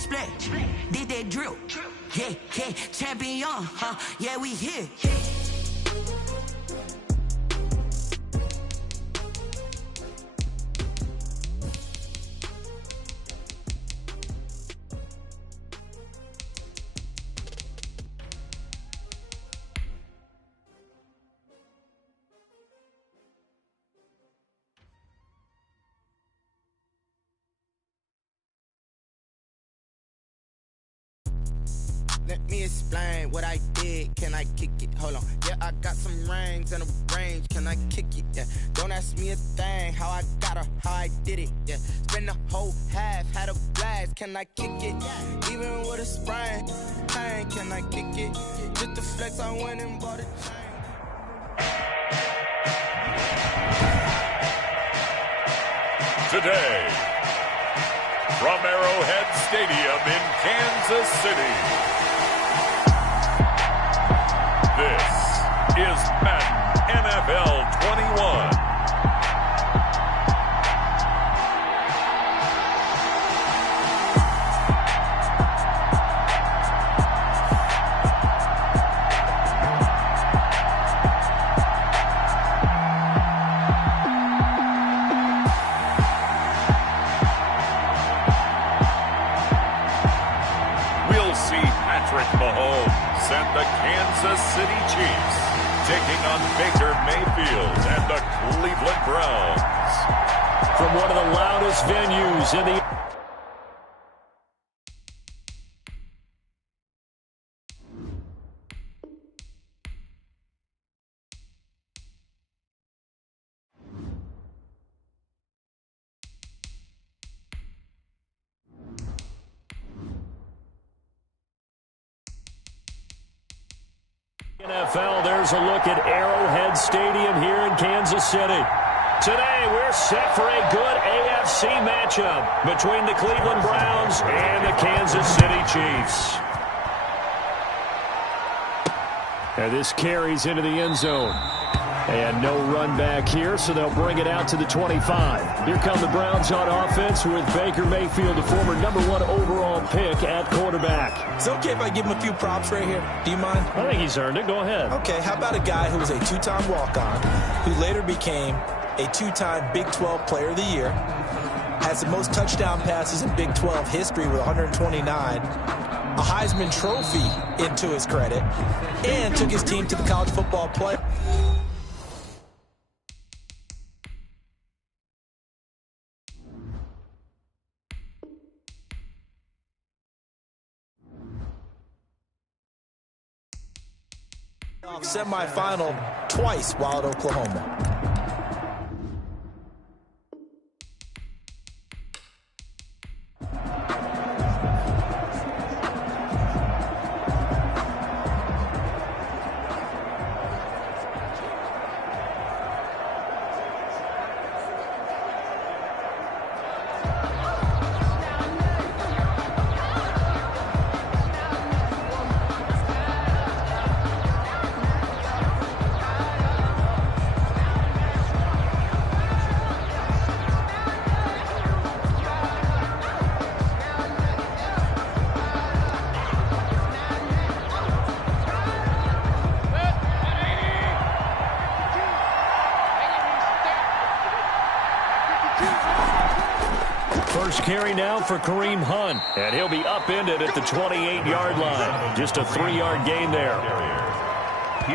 split, did that drill. Yeah, yeah, champion, huh? Yeah, we here. Let me explain what I did. Can I kick it? Hold on. Yeah, I got some rings and a range. Can I kick it? Yeah. Don't ask me a thing. How I got her, how I did it. Yeah. Spend the whole half, had a blast. Can I kick it? Even with a sprain. Pain, can I kick it? Just the flex, I went and bought a chain. Today, from Arrowhead Stadium in Kansas City, this is Madden NFL 21. Mahomes and the Kansas City Chiefs taking on Baker Mayfield and the Cleveland Browns. From one of the loudest venues in the NFL, there's a look at Arrowhead Stadium here in Kansas City. Today, we're set for a good AFC matchup between the Cleveland Browns and the Kansas City Chiefs. And this carries into the end zone. And no run back here, so they'll bring it out to the 25. Here come the Browns on offense with Baker Mayfield, the former #1 overall pick at quarterback. It's okay if I give him a few props right here. Do you mind? I think he's earned it. Go ahead. Okay, how about a guy who was a two-time walk-on, who later became a two-time Big 12 Player of the Year, has the most touchdown passes in Big 12 history with 129, a Heisman Trophy into his credit, and took his team to the college football playoff. Semifinal twice while at Oklahoma. First carry now for Kareem Hunt, and he'll be upended at the 28-yard line. Just a 3-yard gain there.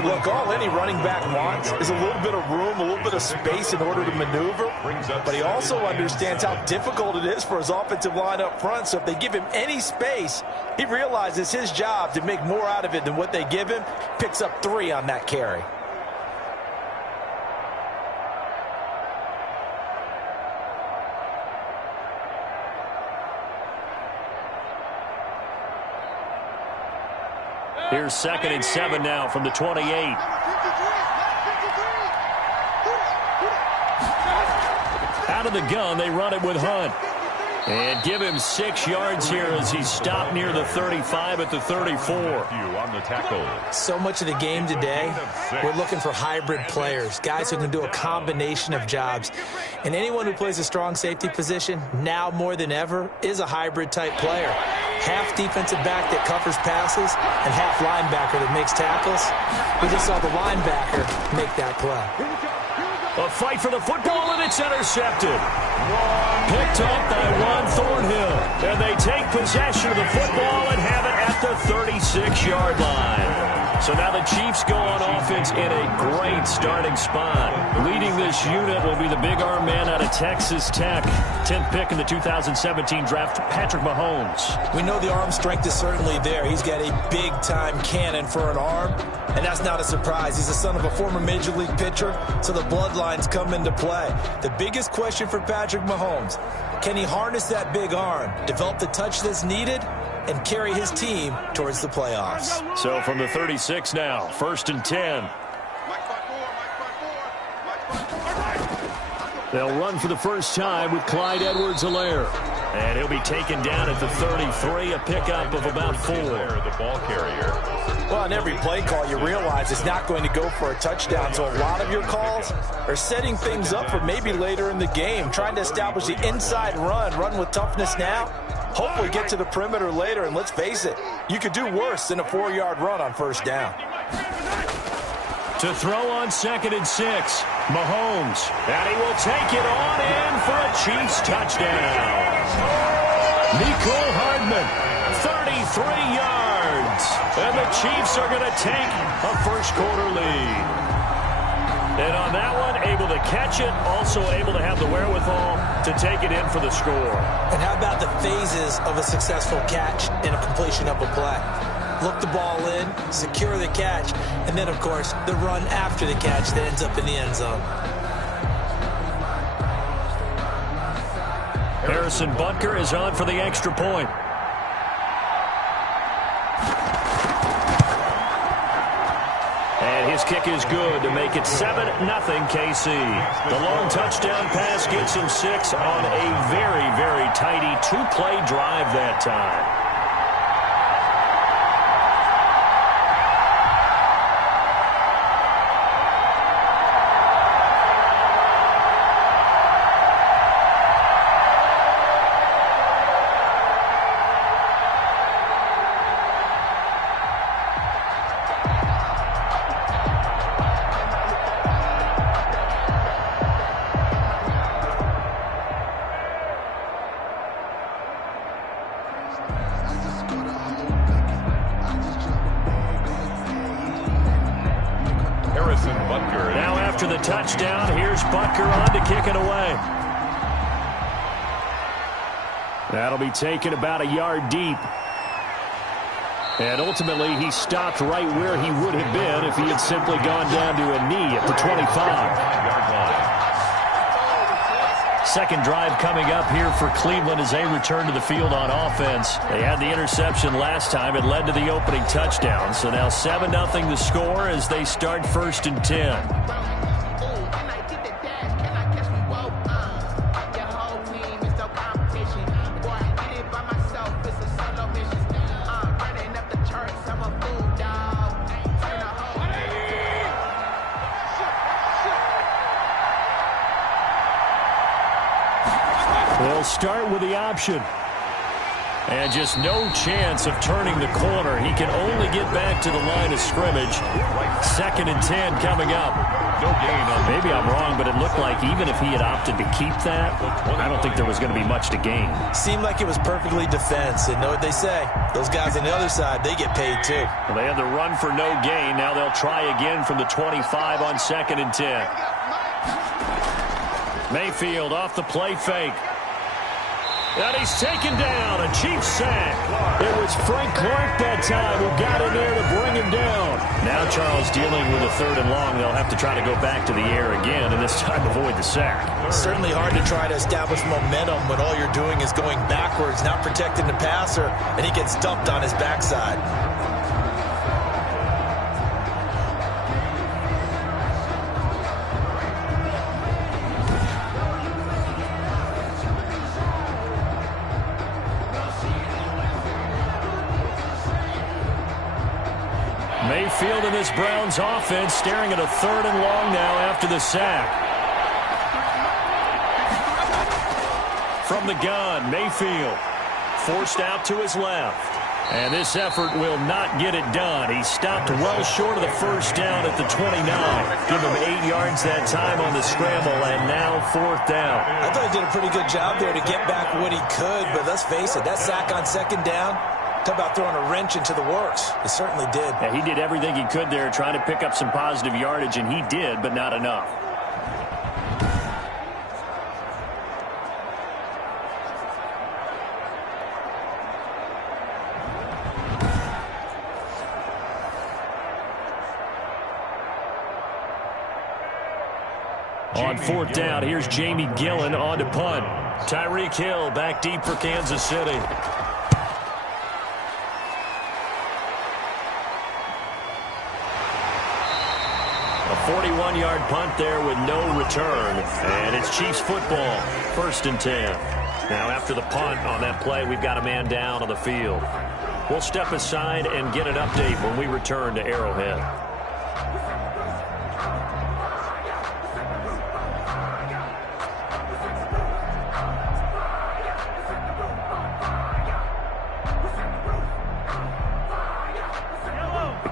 Look, all any running back wants is a little bit of room, a little bit of space in order to maneuver, but he also understands how difficult it is for his offensive line up front, so if they give him any space, he realizes his job to make more out of it than what they give him, picks up 3 on that carry. Here's 2nd and 7 now from the 28. Out of the gun, they run it with Hunt. And give him 6 yards here as he's stopped near the 35 at the 34. On the tackle. So much of the game today, we're looking for hybrid players, guys who can do a combination of jobs. And anyone who plays a strong safety position, now more than ever, is a hybrid type player. half defensive back that covers passes and half linebacker that makes tackles. We just saw the linebacker make that play. A fight for the football, and it's intercepted. Picked up by Juan Thornhill. And they take possession of the football and have it at the 36-yard line. So now the Chiefs go on offense in a great starting spot. Leading this unit will be the big arm man out of Texas Tech. 10th pick in the 2017 draft, Patrick Mahomes. We know the arm strength is certainly there. He's got a big-time cannon for an arm, and that's not a surprise. He's the son of a former Major League pitcher, so the bloodlines come into play. The biggest question for Patrick Mahomes, can he harness that big arm, develop the touch that's needed, and carry his team towards the playoffs? So from the 36 now, 1st and 10. They'll run for the first time with Clyde Edwards-Helaire. And he'll be taken down at the 33, a pickup of about 4. The ball carrier. Well, on every play call, you realize it's not going to go for a touchdown. So a lot of your calls are setting things up for maybe later in the game, trying to establish the inside run with toughness now. Hopefully get to the perimeter later, and let's face it, you could do worse than a 4-yard run on first down. To throw on 2nd and 6, Mahomes. And he will take it on in for a Chiefs touchdown. Nicole Hardman, 33 yards. And the Chiefs are going to take a first-quarter lead. And on that one, able to catch it, also able to have the wherewithal to take it in for the score. And how about the phases of a successful catch and a completion of a play? Look the ball in, secure the catch, and then, of course, the run after the catch that ends up in the end zone. Harrison Butker is on for the extra point. And his kick is good to make it 7-0 KC. The long touchdown pass gets him 6 on a very, very tidy 2-play drive that time. Now after the touchdown, here's Butker on to kick it away. That'll be taken about a yard deep. And ultimately, he stopped right where he would have been if he had simply gone down to a knee at the 25. Second drive coming up here for Cleveland as they return to the field on offense. They had the interception last time. It led to the opening touchdown. So now 7-0 the score as they start 1st and 10. They'll start with the option. And just no chance of turning the corner. He can only get back to the line of scrimmage. 2nd and 10 coming up. No gain on. Maybe I'm wrong, but it looked like even if he had opted to keep that, I don't think there was going to be much to gain. Seemed like it was perfectly defense. And know what they say? Those guys on the other side, they get paid too. Well, they had the run for no gain. Now they'll try again from the 25 on 2nd and 10. Mayfield off the play fake. And he's taken down, a Chiefs sack. It was Frank Clark that time who got in there to bring him down. Now Charles dealing with a 3rd and long. They'll have to try to go back to the air again, and this time avoid the sack. Certainly hard to try to establish momentum when all you're doing is going backwards, not protecting the passer, and he gets dumped on his backside. Mayfield in this Browns offense staring at a 3rd and long now after the sack. From the gun, Mayfield forced out to his left. And this effort will not get it done. He stopped well short of the first down at the 29. Give him 8 yards that time on the scramble, and now 4th down. I thought he did a pretty good job there to get back what he could, but let's face it, that sack on 2nd down, talk about throwing a wrench into the works. He certainly did. Yeah, he did everything he could there, trying to pick up some positive yardage, and he did, but not enough. On 4th down, here's Jamie Gillen on to punt. Tyreek Hill back deep for Kansas City. A 41-yard punt there with no return. And it's Chiefs football, 1st and 10. Now after the punt on that play, we've got a man down on the field. We'll step aside and get an update when we return to Arrowhead.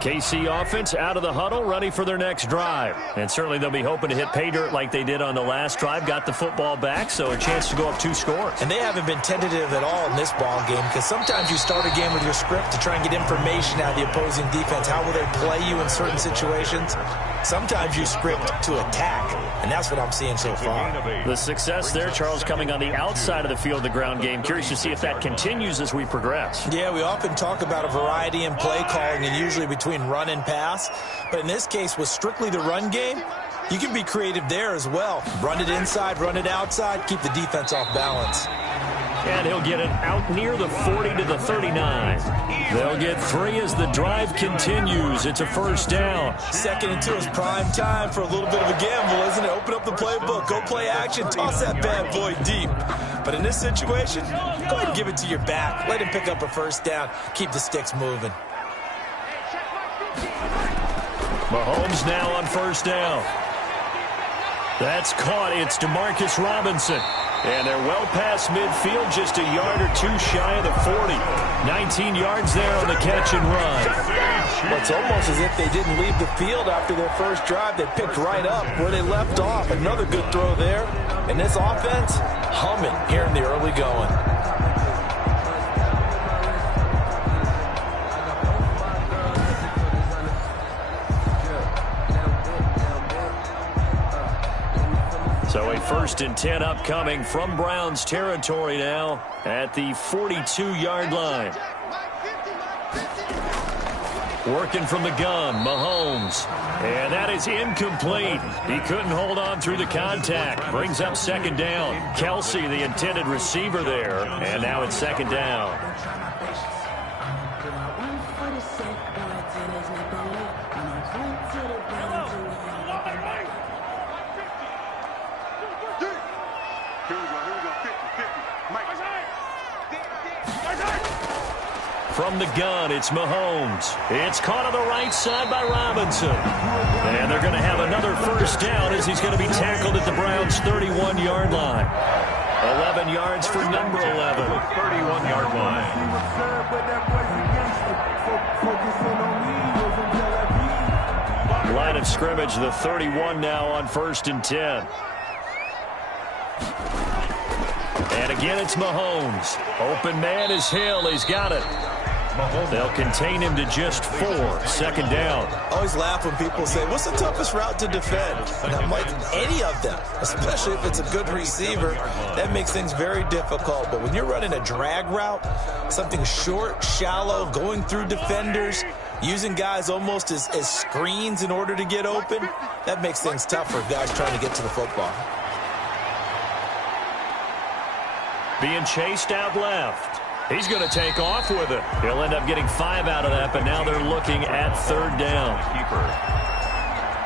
KC offense out of the huddle, ready for their next drive. And certainly they'll be hoping to hit pay dirt like they did on the last drive. Got the football back, so a chance to go up 2 scores. And they haven't been tentative at all in this ball game, because sometimes you start a game with your script to try and get information out of the opposing defense. How will they play you in certain situations? Sometimes you script to attack, and that's what I'm seeing so far. The success there, Charles, coming on the outside of the field, the ground game. Curious to see if that continues as we progress. Yeah, we often talk about a variety in play calling, and usually between run and pass. But in this case, with strictly the run game, you can be creative there as well. Run it inside, run it outside, keep the defense off balance. And he'll get it out near the 40 to the 39. They'll get 3 as the drive continues. It's a 1st down. 2nd and 2 is prime time for a little bit of a gamble, isn't it? Open up the playbook, go play action, toss that bad boy deep. But in this situation, go ahead and give it to your back. Let him pick up a 1st down. Keep the sticks moving. Mahomes now on 1st down. That's caught. It's Demarcus Robinson. And they're well past midfield, just a yard or 2 shy of the 40. 19 yards there on the catch and run. Well, it's almost as if they didn't leave the field after their first drive. They picked right up where they left off. Another good throw there. And this offense, humming here in the early going. So a 1st and 10 upcoming from Browns territory now at the 42-yard line. Working from the gun, Mahomes. And that is incomplete. He couldn't hold on through the contact. Brings up 2nd down. Kelsey, the intended receiver there. And now it's 2nd down. From the gun, it's Mahomes. It's caught on the right side by Robinson. And they're going to have another 1st down as he's going to be tackled at the Browns' 31-yard line. 11 yards for number 11. 31-yard line. Line of scrimmage, the 31 now on 1st and 10. And again, it's Mahomes. Open man is Hill. He's got it. They'll contain him to just 4. 2nd down. I always laugh when people say, what's the toughest route to defend? And I'm like, any of them, especially if it's a good receiver. That makes things very difficult. But when you're running a drag route, something short, shallow, going through defenders, using guys almost as screens in order to get open, that makes things tough for guys trying to get to the football. Being chased out left. He's going to take off with it. He'll end up getting 5 out of that, but now they're looking at 3rd down. Keeper.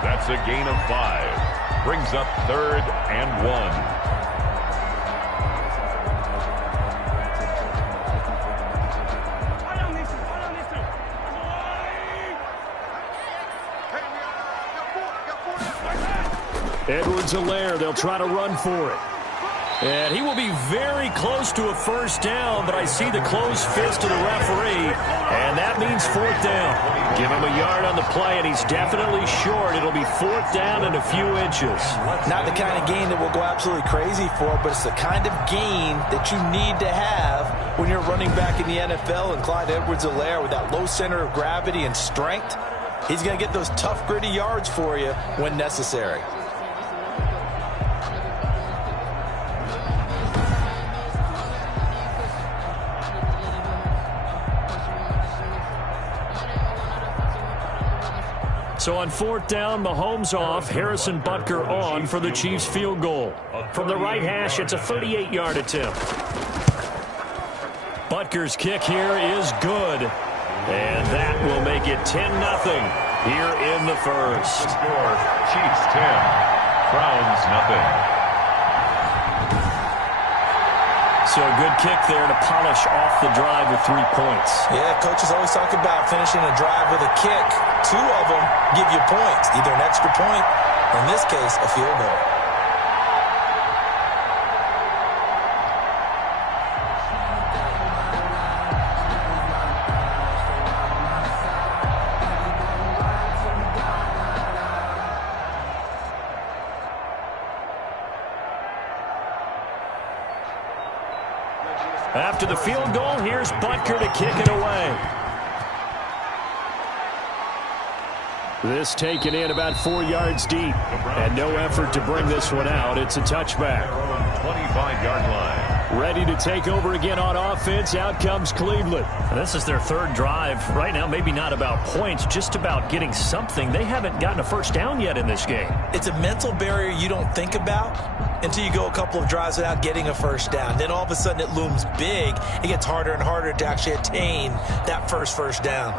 That's a gain of 5. Brings up 3rd and 1. Edwards-Helaire, they'll try to run for it. And he will be very close to a first down, but I see the closed fist of the referee, and that means fourth down. Give him a yard on the play, and he's definitely short. It'll be fourth down and a few inches. Not the kind of gain that we'll go absolutely crazy for, but it's the kind of gain that you need to have when you're running back in the NFL. And Clyde Edwards-Helaire, with that low center of gravity and strength, he's going to get those tough, gritty yards for you when necessary. So on fourth down, Mahomes off, Harrison Butker on for the Chiefs field goal. From the right hash, it's a 38-yard attempt. Butker's kick here is good. And that will make it 10-0 here in the first. Score, Chiefs 10, Browns nothing. So a good kick there to polish off the drive with 3 points. Yeah, coaches always talk about finishing a drive with a kick. 2 of them give you points, either an extra point, or in this case, a field goal. After the field goal, here's Butker to kick it away. This taken in about 4 yards deep, and no effort to bring this one out. It's a touchback. 25-yard line. Ready to take over again on offense. Out comes Cleveland. This is their third drive. Right now, maybe not about points, just about getting something. They haven't gotten a first down yet in this game. It's a mental barrier you don't think about until you go a couple of drives without getting a first down. Then all of a sudden it looms big. It gets harder and harder to actually attain that first down.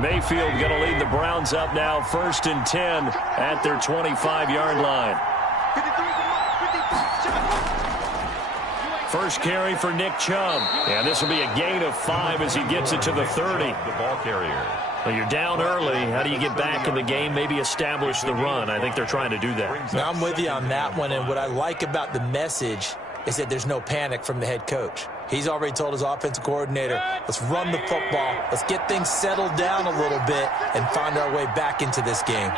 Mayfield going to lead the Browns up now, 1st and 10 at their 25-yard line. First carry for Nick Chubb. And this will be a gain of 5 as he gets it to the 30. The ball carrier. Well, you're down early. How do you get back in the game, maybe establish the run? I think they're trying to do that. Now, I'm with you on that one, and what I like about the message is that there's no panic from the head coach. He's already told his offensive coordinator, let's run the football, let's get things settled down a little bit and find our way back into this game.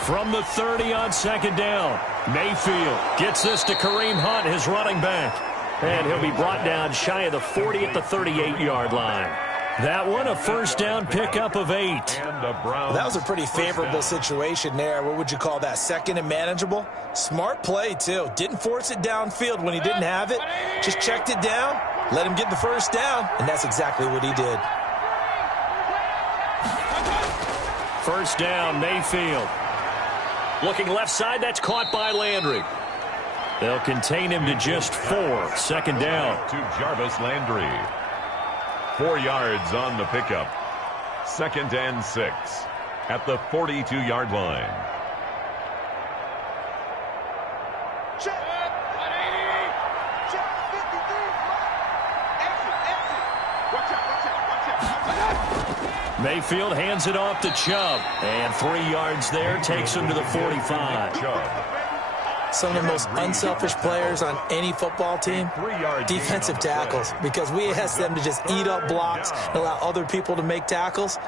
From the 30 on 2nd down, Mayfield gets this to Kareem Hunt, his running back. And he'll be brought down shy of the 40 at the 38-yard line. That one, a first down pickup of 8. Well, that was a pretty favorable situation there. What would you call that? Second and manageable? Smart play, too. Didn't force it downfield when he didn't have it. Just checked it down, let him get the first down, and that's exactly what he did. First down, Mayfield. Looking left side, that's caught by Landry. They'll contain him to just 4. 2nd down. To Jarvis Landry. 4 yards on the pickup. 2nd and 6 at the 42-yard line. Mayfield hands it off to Chubb. And 3 yards there takes him to the 45. Chubb. Some of the most unselfish players on any football team, defensive tackles, because we ask them to just eat up blocks and allow other people to make tackles.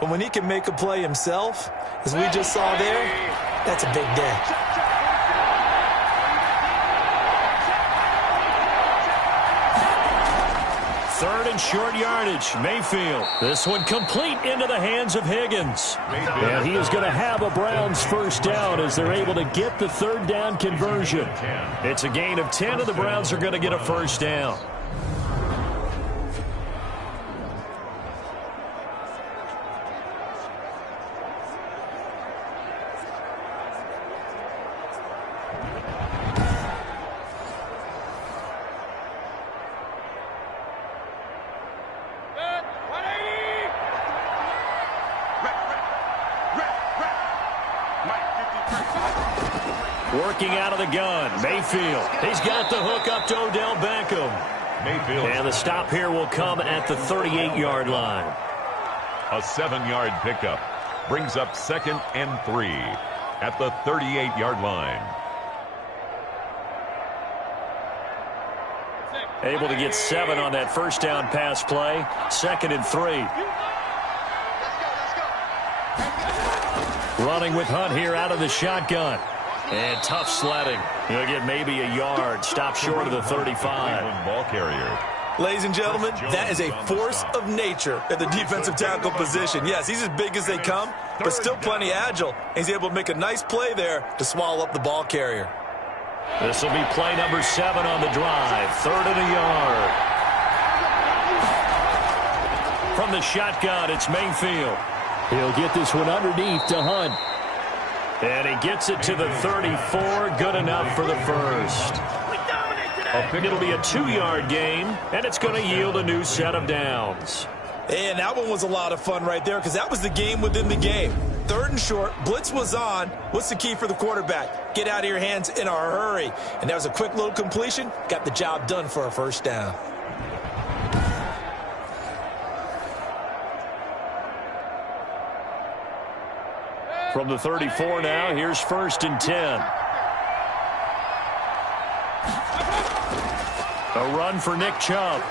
But when he can make a play himself, as we just saw there, that's a big day. Third and short yardage, Mayfield. This one complete into the hands of Higgins. And he is going to have a Browns first down as they're able to get the 3rd down conversion. It's a gain of 10, and the Browns are going to get a first down. Working out of the gun, Mayfield. He's got the hook up to Odell Beckham. Mayfield. And the stop here will come at the 38-yard line. A 7-yard pickup. Brings up 2nd and 3 at the 38-yard line. Able to get 7 on that first down pass play. 2nd and 3. Running with Hunt here out of the shotgun. And tough sledding. He'll get maybe a yard. Stop short of the 35. Ball carrier. Ladies and gentlemen, that is a force of nature at the defensive tackle position. Yes, he's as big as they come, but still plenty agile. He's able to make a nice play there to swallow up the ball carrier. This will be play number 7 on the drive. 3rd and a yard. From the shotgun, it's Mayfield. He'll get this one underneath to Hunt. And he gets it to the 34. Good enough for the first. It'll be a 2-yard gain, and it's going to yield a new set of downs. And that one was a lot of fun right there because that was the game within the game. 3rd and short, blitz was on. What's the key for the quarterback? Get out of your hands in a hurry. And that was a quick little completion. Got the job done for a first down. From the 34 now, here's 1st and 10. A run for Nick Chubb.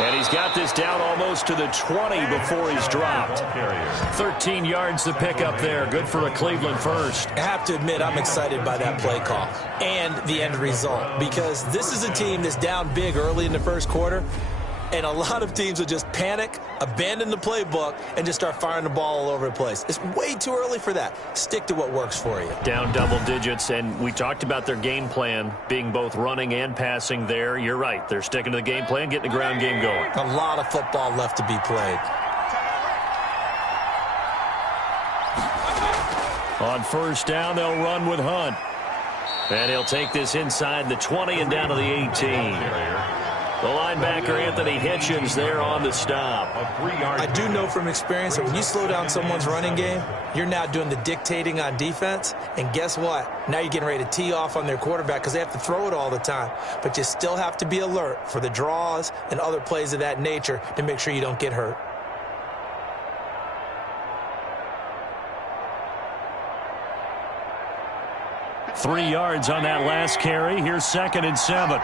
And he's got this down almost to the 20 before he's dropped. 13 yards to pick up there. Good for a Cleveland first. I have to admit, I'm excited by that play call and the end result because this is a team that's down big early in the first quarter. And a lot of teams will just panic, abandon the playbook, and just start firing the ball all over the place. It's way too early for that. Stick to what works for you. Down double digits, and we talked about their game plan being both running and passing there. You're right. They're sticking to the game plan, getting the ground game going. A lot of football left to be played. On first down, they'll run with Hunt. And he'll take this inside the 20 and down to the 18. The linebacker, Anthony Hitchens, there on the stop. I do know from experience that when you slow down someone's running game, you're now doing the dictating on defense. And guess what? Now you're getting ready to tee off on their quarterback because they have to throw it all the time. But you still have to be alert for the draws and other plays of that nature to make sure you don't get hurt. Three yards on that last carry. Here's 2nd and 7.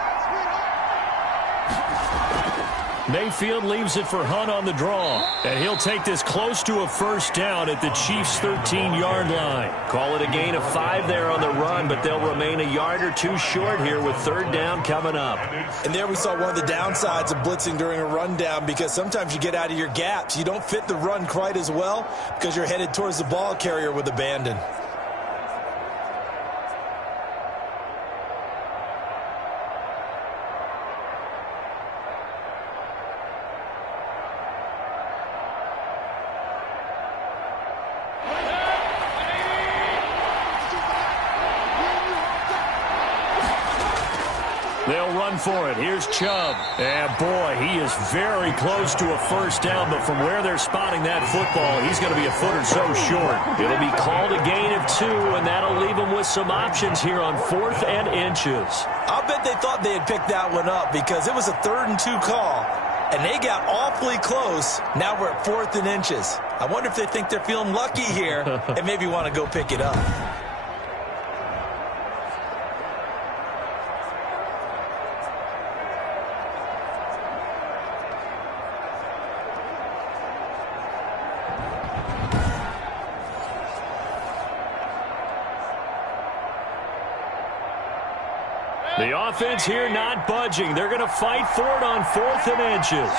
Mayfield leaves it for Hunt on the draw. And he'll take this close to a first down at the Chiefs' 13-yard line. Call it a gain of 5 there on the run, but they'll remain a yard or 2 short here with 3rd down coming up. And there we saw one of the downsides of blitzing during a rundown because sometimes you get out of your gaps. You don't fit the run quite as well because you're headed towards the ball carrier with abandon. They'll run for it. Here's Chubb. And boy, he is very close to a first down, but from where they're spotting that football, he's going to be a foot or so short. It'll be called a gain of 2, and that'll leave them with some options here on 4th and inches. I'll bet they thought they had picked that one up because it was a 3rd and 2 call, and they got awfully close. Now we're at 4th and inches. I wonder if they think they're feeling lucky here and maybe want to go pick it up. The offense here not budging. They're going to fight for it on 4th and inches.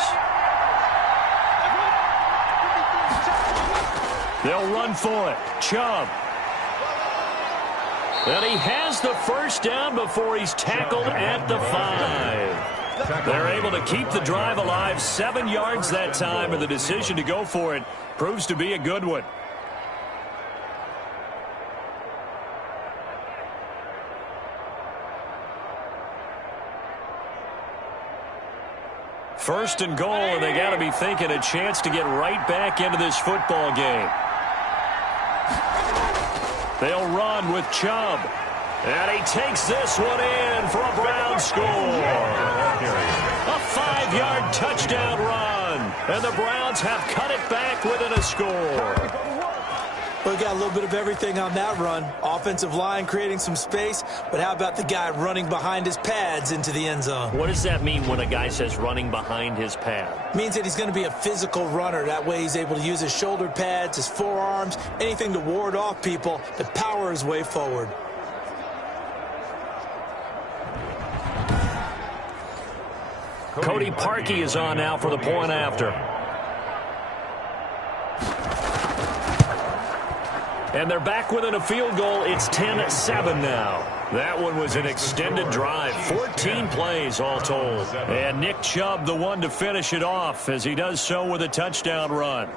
They'll run for it. Chubb. And he has the first down before he's tackled at the 5. They're able to keep the drive alive. 7 yards that time, and the decision to go for it proves to be a good one. First and goal, and they got to be thinking a chance to get right back into this football game. They'll run with Chubb. And he takes this one in for a Brown score. A 5-yard touchdown run. And the Browns have cut it back within a score. We got a little bit of everything on that run. Offensive line creating some space, but how about the guy running behind his pads into the end zone? What does that mean when a guy says running behind his pad? Means that he's going to be a physical runner. That way he's able to use his shoulder pads, his forearms, anything to ward off people to power his way forward. Cody Parkey is on now for the point after. And they're back within a field goal. It's 10-7 now. That one was an extended drive. 14 plays all told. And Nick Chubb, the one to finish it off, as he does so with a touchdown run.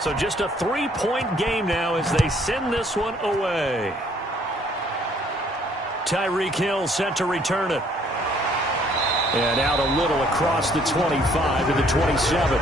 So just a three-point game now as they send this one away. Tyreek Hill set to return it. And out a little across the 25 to the 27.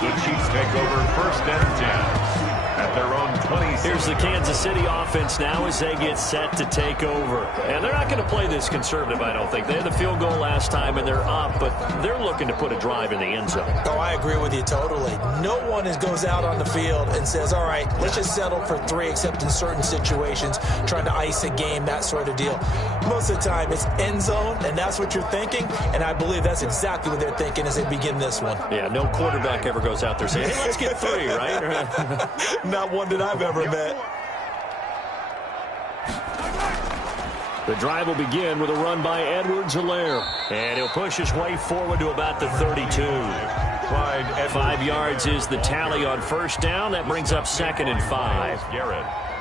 The Chiefs take over 1st and 10 at their own 26. Here's the Kansas City offense now as they get set to take over. And they're not going to play this conservative, I don't think. They had the field goal last time, and they're up, but they're looking to put a drive in the end zone. Oh, I agree with you totally. No one goes out on the field and says, all right, let's just settle for 3, except in certain situations, trying to ice a game, that sort of deal. Most of the time, it's end zone, and that's what you're thinking, and I believe that's exactly what they're thinking as they begin this one. Yeah, no quarterback ever goes out there saying, hey, let's get 3, right? Not one that I've ever met. The drive will begin with a run by Edwards-Helaire. And he'll push his way forward to about the 32. 5 yards is the tally on 1st down. That brings up 2nd and 5.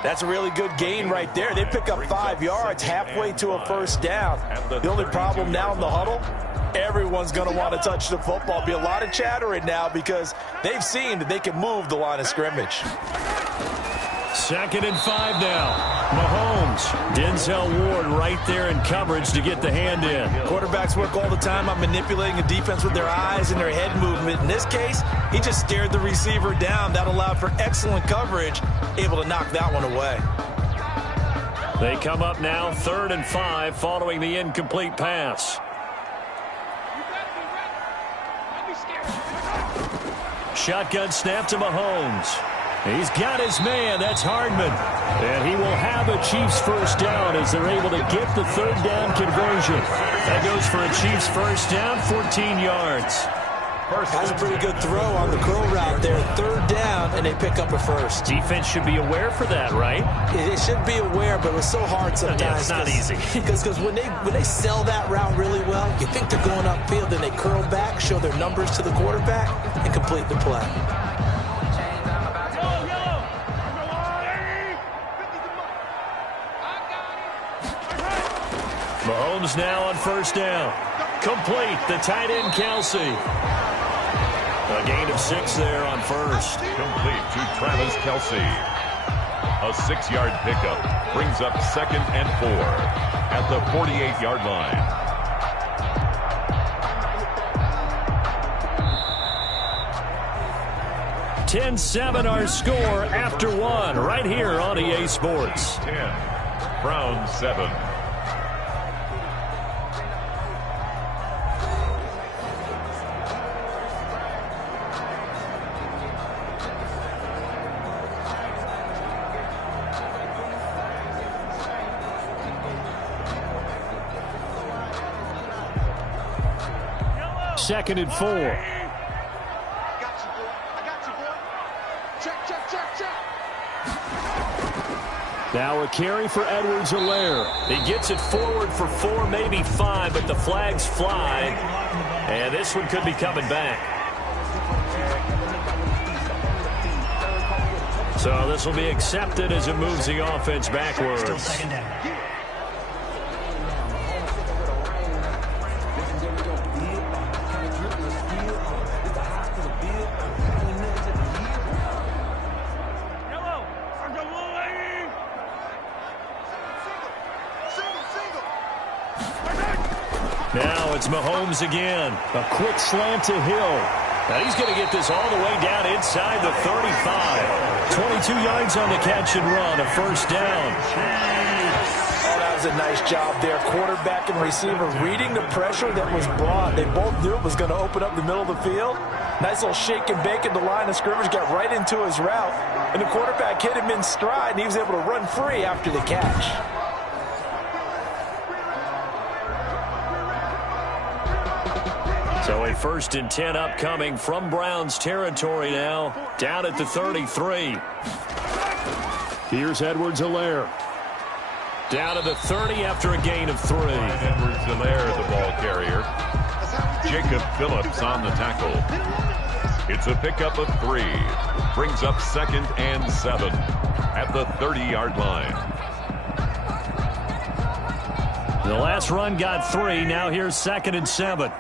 That's a really good gain right there. They pick up 5 yards halfway to a 1st down. The only problem now in the huddle, everyone's going to want to touch the football. Be a lot of chattering now because they've seen that they can move the line of scrimmage. 2nd and 5 now. Mahomes, Denzel Ward right there in coverage to get the hand in. Quarterbacks work all the time on manipulating a defense with their eyes and their head movement. In this case, he just stared the receiver down. That allowed for excellent coverage, able to knock that one away. They come up now 3rd and 5 following the incomplete pass. Shotgun snap to Mahomes. He's got his man. That's Hardman. And he will have a Chiefs 1st down as they're able to get the 3rd down conversion. That goes for a Chiefs 1st down, 14 yards. That's a pretty good throw on the curl route there. 3rd down, and they pick up a 1st. Defense should be aware for that, right? It should be aware, but it was so hard sometimes. Yeah, it's not easy. Because when they sell that route really well, you think they're going upfield, then they curl back, show their numbers to the quarterback, and complete the play. Mahomes now on 1st down. Complete. The tight end, Kelsey. A gain of 6 there on 1st. Complete to Travis Kelsey. A 6-yard pickup brings up 2nd and 4 at the 48-yard line. $10-7 our score after 1 right here on EA Sports. 10. Browns 7. Second and 4. Now a carry for Edwards-Helaire. He gets it forward for 4, maybe 5, but the flags fly. And this one could be coming back. So this will be accepted as it moves the offense backwards. Still 2nd down. Now it's Mahomes again. A quick slant to Hill. Now he's going to get this all the way down inside the 35. 22 yards on the catch and run, a first down. Oh, that was a nice job there. Quarterback and receiver reading the pressure that was brought. They both knew it was going to open up the middle of the field. Nice little shake and bake at the line of scrimmage, got right into his route. And the quarterback hit him in stride, and he was able to run free after the catch. So a 1st and 10 upcoming from Browns territory now, down at the 33. Here's Edwards-Helaire. Down to the 30 after a gain of 3. Edwards-Helaire, the ball carrier. Jacob Phillips on the tackle. It's a pickup of 3. Brings up 2nd and 7 at the 30-yard line. The last run got 3. Now here's 2nd and 7.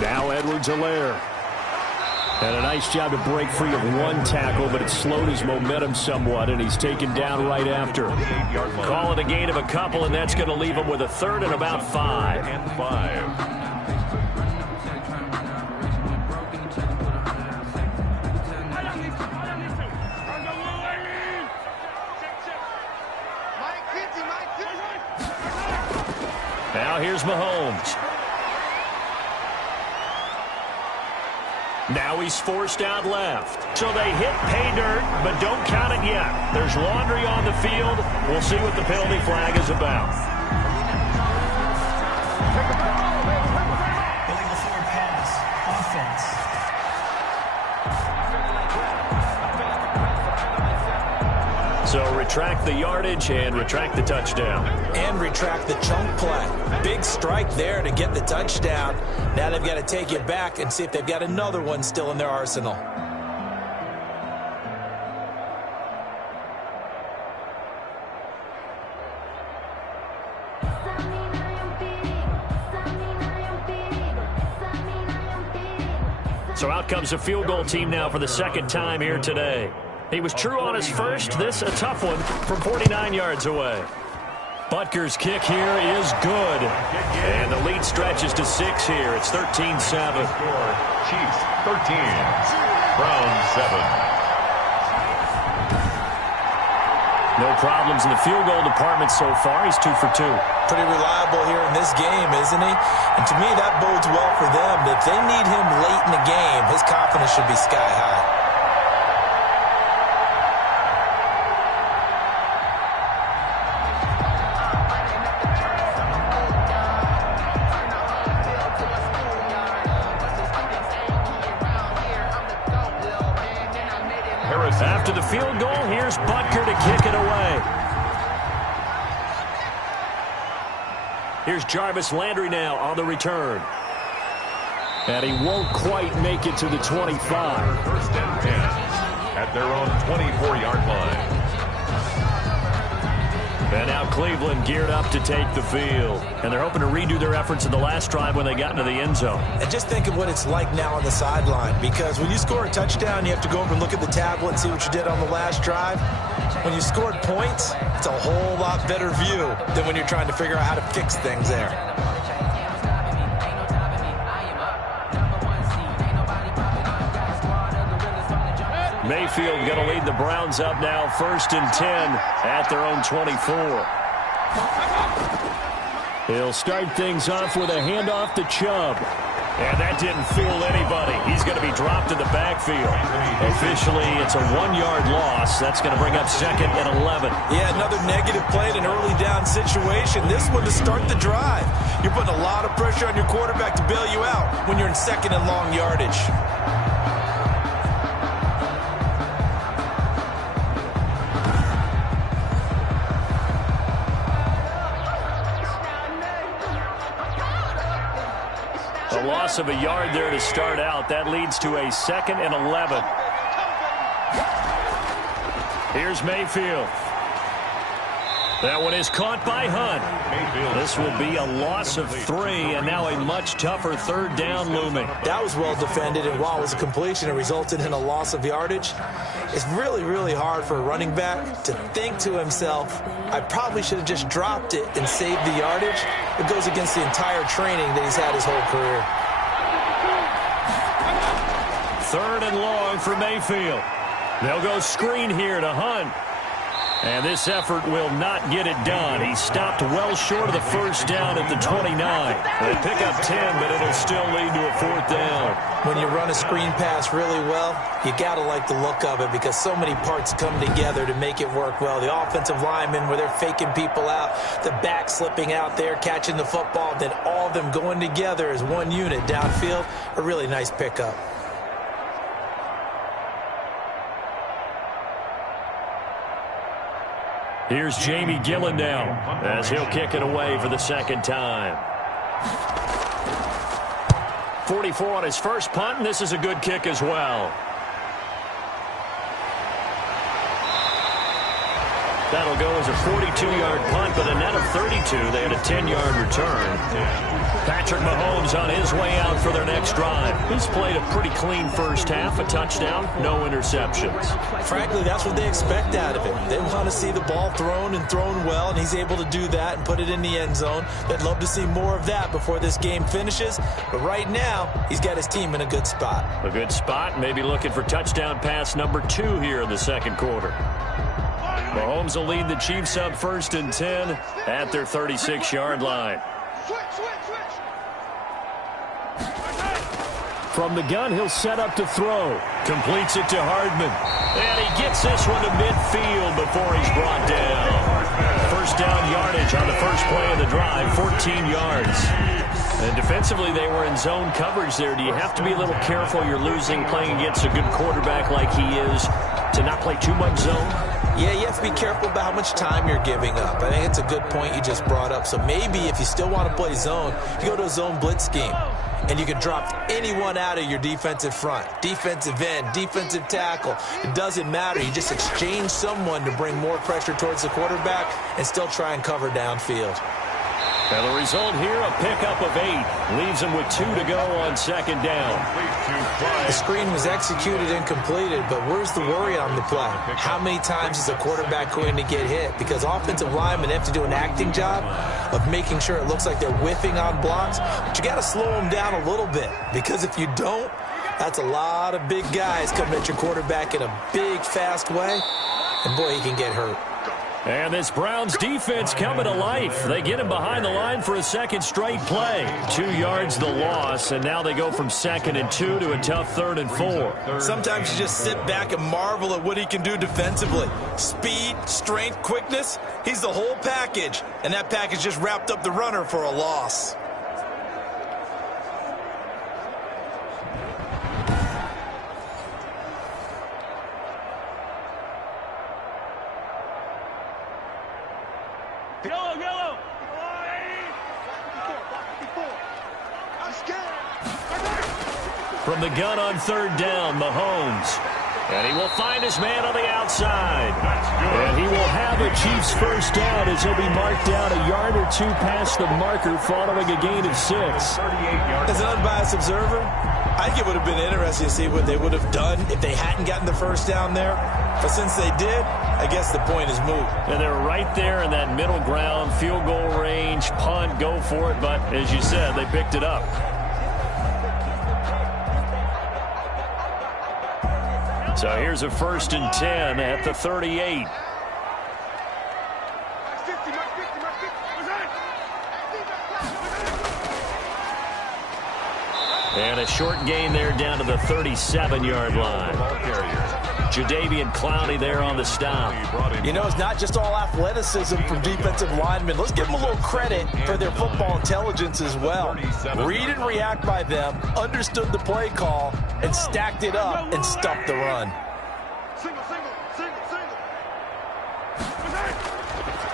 Now Edwards-Helaire. And a nice job to break free of one tackle, but it slowed his momentum somewhat, and he's taken down right after. Call it a gain of a couple, and that's going to leave him with a 3rd and about 5. And 5. Now here's Mahomes. Now he's forced out left. So they hit pay dirt, but don't count it yet. There's laundry on the field. We'll see what the penalty flag is about. Illegal forward pass. Offense. So retract the yardage and retract the touchdown. And retract the chunk play. Big strike there to get the touchdown. Now they've got to take it back and see if they've got another one still in their arsenal. So out comes a field goal team now for the 2nd time here today. He was true on his first. This a tough one from 49 yards away. Butker's kick here is good. And the lead stretches to 6 here. It's 13-7. Chiefs 13. Browns 7. No problems in the field goal department so far. He's 2 for 2. Pretty reliable here in this game, isn't he? And to me, that bodes well for them. If they need him late in the game, his confidence should be sky high. After the field goal, here's Butker to kick it away. Here's Jarvis Landry now on the return. And he won't quite make it to the 25. 1st and 10 at their own 24-yard line. And now Cleveland geared up to take the field. And they're hoping to redo their efforts in the last drive when they got into the end zone. And just think of what it's like now on the sideline. Because when you score a touchdown, you have to go over and look at the tablet and see what you did on the last drive. When you scored points, it's a whole lot better view than when you're trying to figure out how to fix things there. Mayfield going to lead the Browns up now 1st and 10 at their own 24. He'll start things off with a handoff to Chubb. And that didn't fool anybody. He's going to be dropped in the backfield. Officially, it's a 1-yard loss. That's going to bring up 2nd and 11. Yeah, another negative play in an early down situation. This one to start the drive. You're putting a lot of pressure on your quarterback to bail you out when you're in 2nd and long yardage. A loss of a yard there to start out. That leads to a 2nd and 11. Here's Mayfield. That one is caught by Hunt. This will be a loss of 3, and now a much tougher third down looming. That was well defended, and while it was a completion, it resulted in a loss of yardage. It's really, really hard for a running back to think to himself, I probably should have just dropped it and saved the yardage. It goes against the entire training that he's had his whole career. 3rd and long for Mayfield. They'll go screen here to Hunt. And this effort will not get it done. He stopped well short of the first down at the 29. They pick up 10, but it'll still lead to a 4th down. When you run a screen pass really well, you got to like the look of it because so many parts come together to make it work well. The offensive linemen, where they're faking people out, the back slipping out there, catching the football, then all of them going together as one unit downfield. A really nice pickup. Here's Jamie Gillen now as he'll kick it away for the 2nd time. 44 on his first punt, and this is a good kick as well. That'll go as a 42-yard punt, but a net of 32. They had a 10-yard return. Patrick Mahomes on his way out for their next drive. He's played a pretty clean first half, a touchdown, no interceptions. Frankly, that's what they expect out of him. They want to see the ball thrown and thrown well, and he's able to do that and put it in the end zone. They'd love to see more of that before this game finishes, but right now, he's got his team in a good spot. A good spot, maybe looking for touchdown pass number 2 here in the 2nd quarter. Mahomes will lead the Chiefs up 1st and 10 at their 36-yard line. From the gun, he'll set up to throw. Completes it to Hardman. And he gets this one to midfield before he's brought down. First down yardage on the first play of the drive, 14 yards. And defensively, they were in zone coverage there. Do you have to be a little careful? You're losing playing against a good quarterback like he is to not play too much zone? Yeah, you have to be careful about how much time you're giving up. I think it's a good point you just brought up. So maybe if you still want to play zone, you go to a zone blitz scheme. And you can drop anyone out of your defensive front. Defensive end, defensive tackle. It doesn't matter. You just exchange someone to bring more pressure towards the quarterback and still try and cover downfield. And the result here, a pickup of 8. Leaves him with 2 to go on 2nd down. The screen was executed and completed, but where's the worry on the play? How many times is a quarterback going to get hit? Because offensive linemen have to do an acting job of making sure it looks like they're whiffing on blocks. But you got to slow them down a little bit, because if you don't, that's a lot of big guys coming at your quarterback in a big, fast way. And boy, he can get hurt. And this Browns defense coming to life. They get him behind the line for a 2nd straight play. 2 yards the loss, and now they go from 2nd and 2 to a tough 3rd and 4. Sometimes you just sit back and marvel at what he can do defensively. Speed, strength, quickness, he's the whole package. And that package just wrapped up the runner for a loss. From the gun on 3rd down, Mahomes. And he will find his man on the outside. And he will have a Chiefs first down as he'll be marked down a yard or 2 past the marker following a gain of 6. As an unbiased observer, I think it would have been interesting to see what they would have done if they hadn't gotten the first down there. But since they did, I guess the point is moot. And they're right there in that middle ground, field goal range, punt, go for it. But as you said, they picked it up. So here's a 1st and 10 at the 38. And a short gain there down to the 37-yard line. Jadeveon Clowney there on the stop. You know, it's not just all athleticism from defensive linemen. Let's give them a little credit for their football intelligence as well. Read and react by them, understood the play call, and stacked it up and stuffed the run.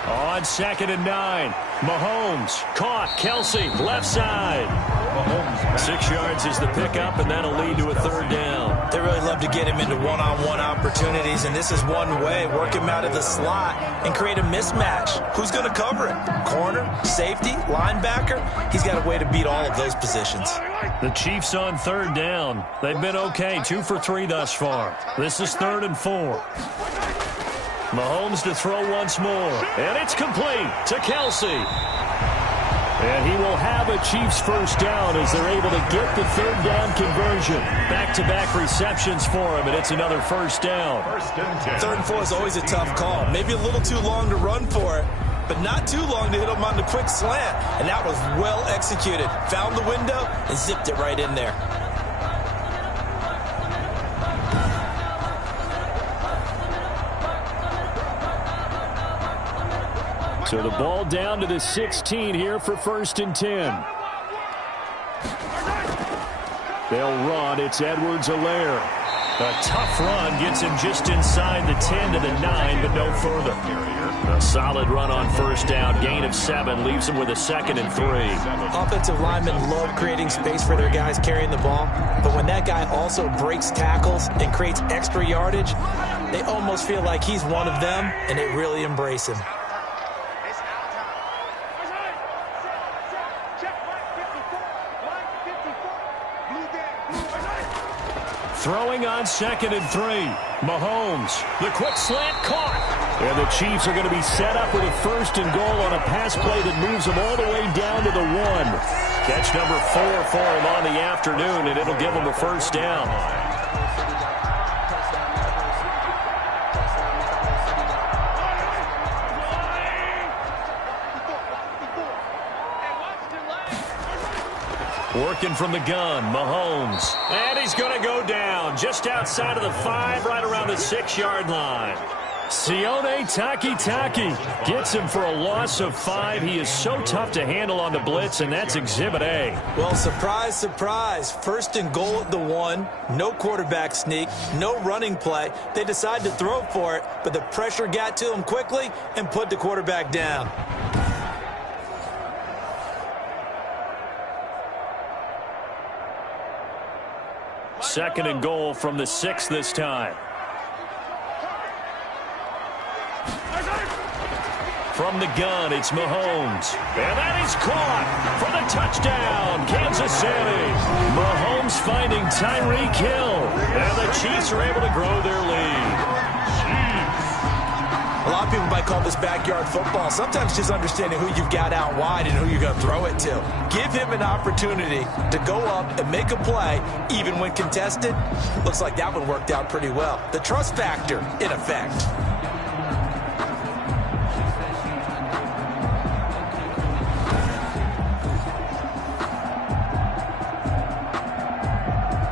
On 2nd and 9, Mahomes caught. Kelsey, left side. 6 yards is the pickup, and that'll lead to a 3rd down. They really love to get him into one-on-one opportunities, and this is one way. Work him out of the slot and create a mismatch. Who's going to cover it? Corner, safety, linebacker? He's got a way to beat all of those positions. The Chiefs on third down. They've been okay, 2 for 3 thus far. This is 3rd and 4. Mahomes to throw once more, and it's complete to Kelsey. And he will have a Chiefs first down as they're able to get the 3rd down conversion. Back-to-back receptions for him, and it's another first down. 3rd and 4 is always a tough call. Maybe a little too long to run for it, but not too long to hit him on the quick slant. And that was well executed. Found the window and zipped it right in there. So the ball down to the 16 here for 1st and 10. They'll run. It's Edwards-Helaire. A tough run gets him just inside the 10 to the 9, but no further. A solid run on first down. Gain of 7 leaves him with a 2nd and 3. Offensive linemen love creating space for their guys carrying the ball, but when that guy also breaks tackles and creates extra yardage, they almost feel like he's one of them, and they really embrace him. Throwing on 2nd and 3. Mahomes, the quick slant caught. And the Chiefs are going to be set up with a 1st and goal on a pass play that moves them all the way down to the 1. Catch number 4 for him on the afternoon, and it'll give him a first down. Working from the gun, Mahomes. And he's going to go down just outside of the 5, right around the 6-yard line. Sione Takitaki gets him for a loss of 5. He is so tough to handle on the blitz, and that's Exhibit A. Well, surprise, surprise. 1st and goal at the 1. No quarterback sneak. No running play. They decide to throw for it, but the pressure got to him quickly and put the quarterback down. Second and goal from the 6 this time. From the gun, it's Mahomes. And that is caught for the touchdown, Kansas City. Mahomes finding Tyreek Hill. And the Chiefs are able to grow their lead. A lot of people might call this backyard football. Sometimes just understanding who you've got out wide and who you're going to throw it to. Give him an opportunity to go up and make a play, even when contested. Looks like that one worked out pretty well. The trust factor, in effect.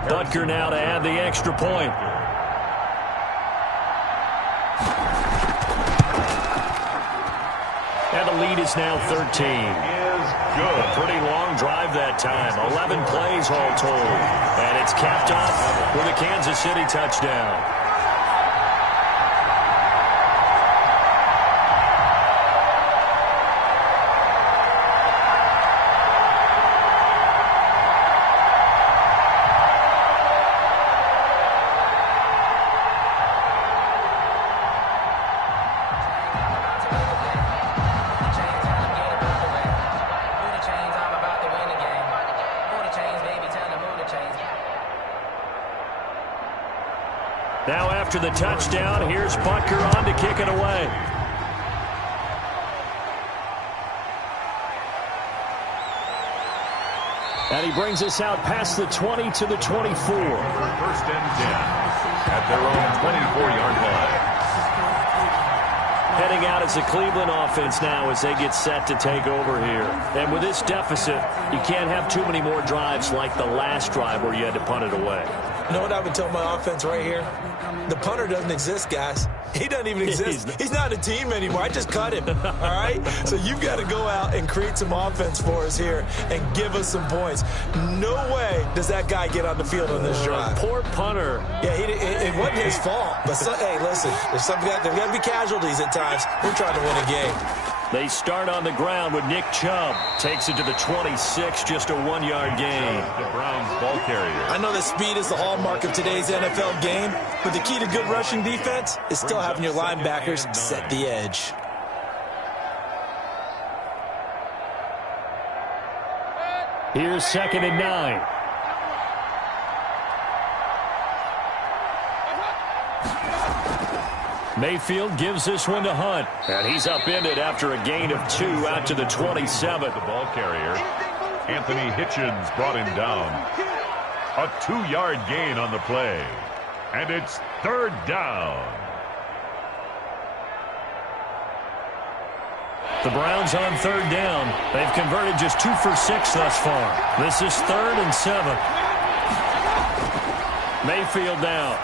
Butker now to add the extra point. And the lead is now 13. A pretty long drive that time. 11 plays all told. And it's capped off with a Kansas City touchdown. Now after the touchdown, here's Butker on to kick it away. And he brings us out past the 20 to the 24. 1st and 10 at their own 24-yard line. Heading out as the Cleveland offense now as they get set to take over here. And with this deficit, you can't have too many more drives like the last drive where you had to punt it away. You know what I would tell my offense right here? The punter doesn't exist, guys. He doesn't even exist. He's not a team anymore. I just cut him, all right? So you've got to go out and create some offense for us here and give us some points. No way does that guy get on the field on this drive. Poor punter. Yeah, it wasn't his fault. But, hey, listen, there's got to be casualties at times. We're trying to win a game. They start on the ground with Nick Chubb. Takes it to the 26, just a 1-yard gain. The Browns ball carrier. I know that speed is the hallmark of today's NFL game, but the key to good rushing defense is still having your linebackers set the edge. Here's 2nd and 9. Mayfield gives this one to Hunt. And he's upended after a gain of 2 out to the 27. The ball carrier. Anthony Hitchens brought him down. A 2-yard gain on the play. And it's 3rd down. The Browns on 3rd down. They've converted just 2 for 6 thus far. This is 3rd and 7. Mayfield down.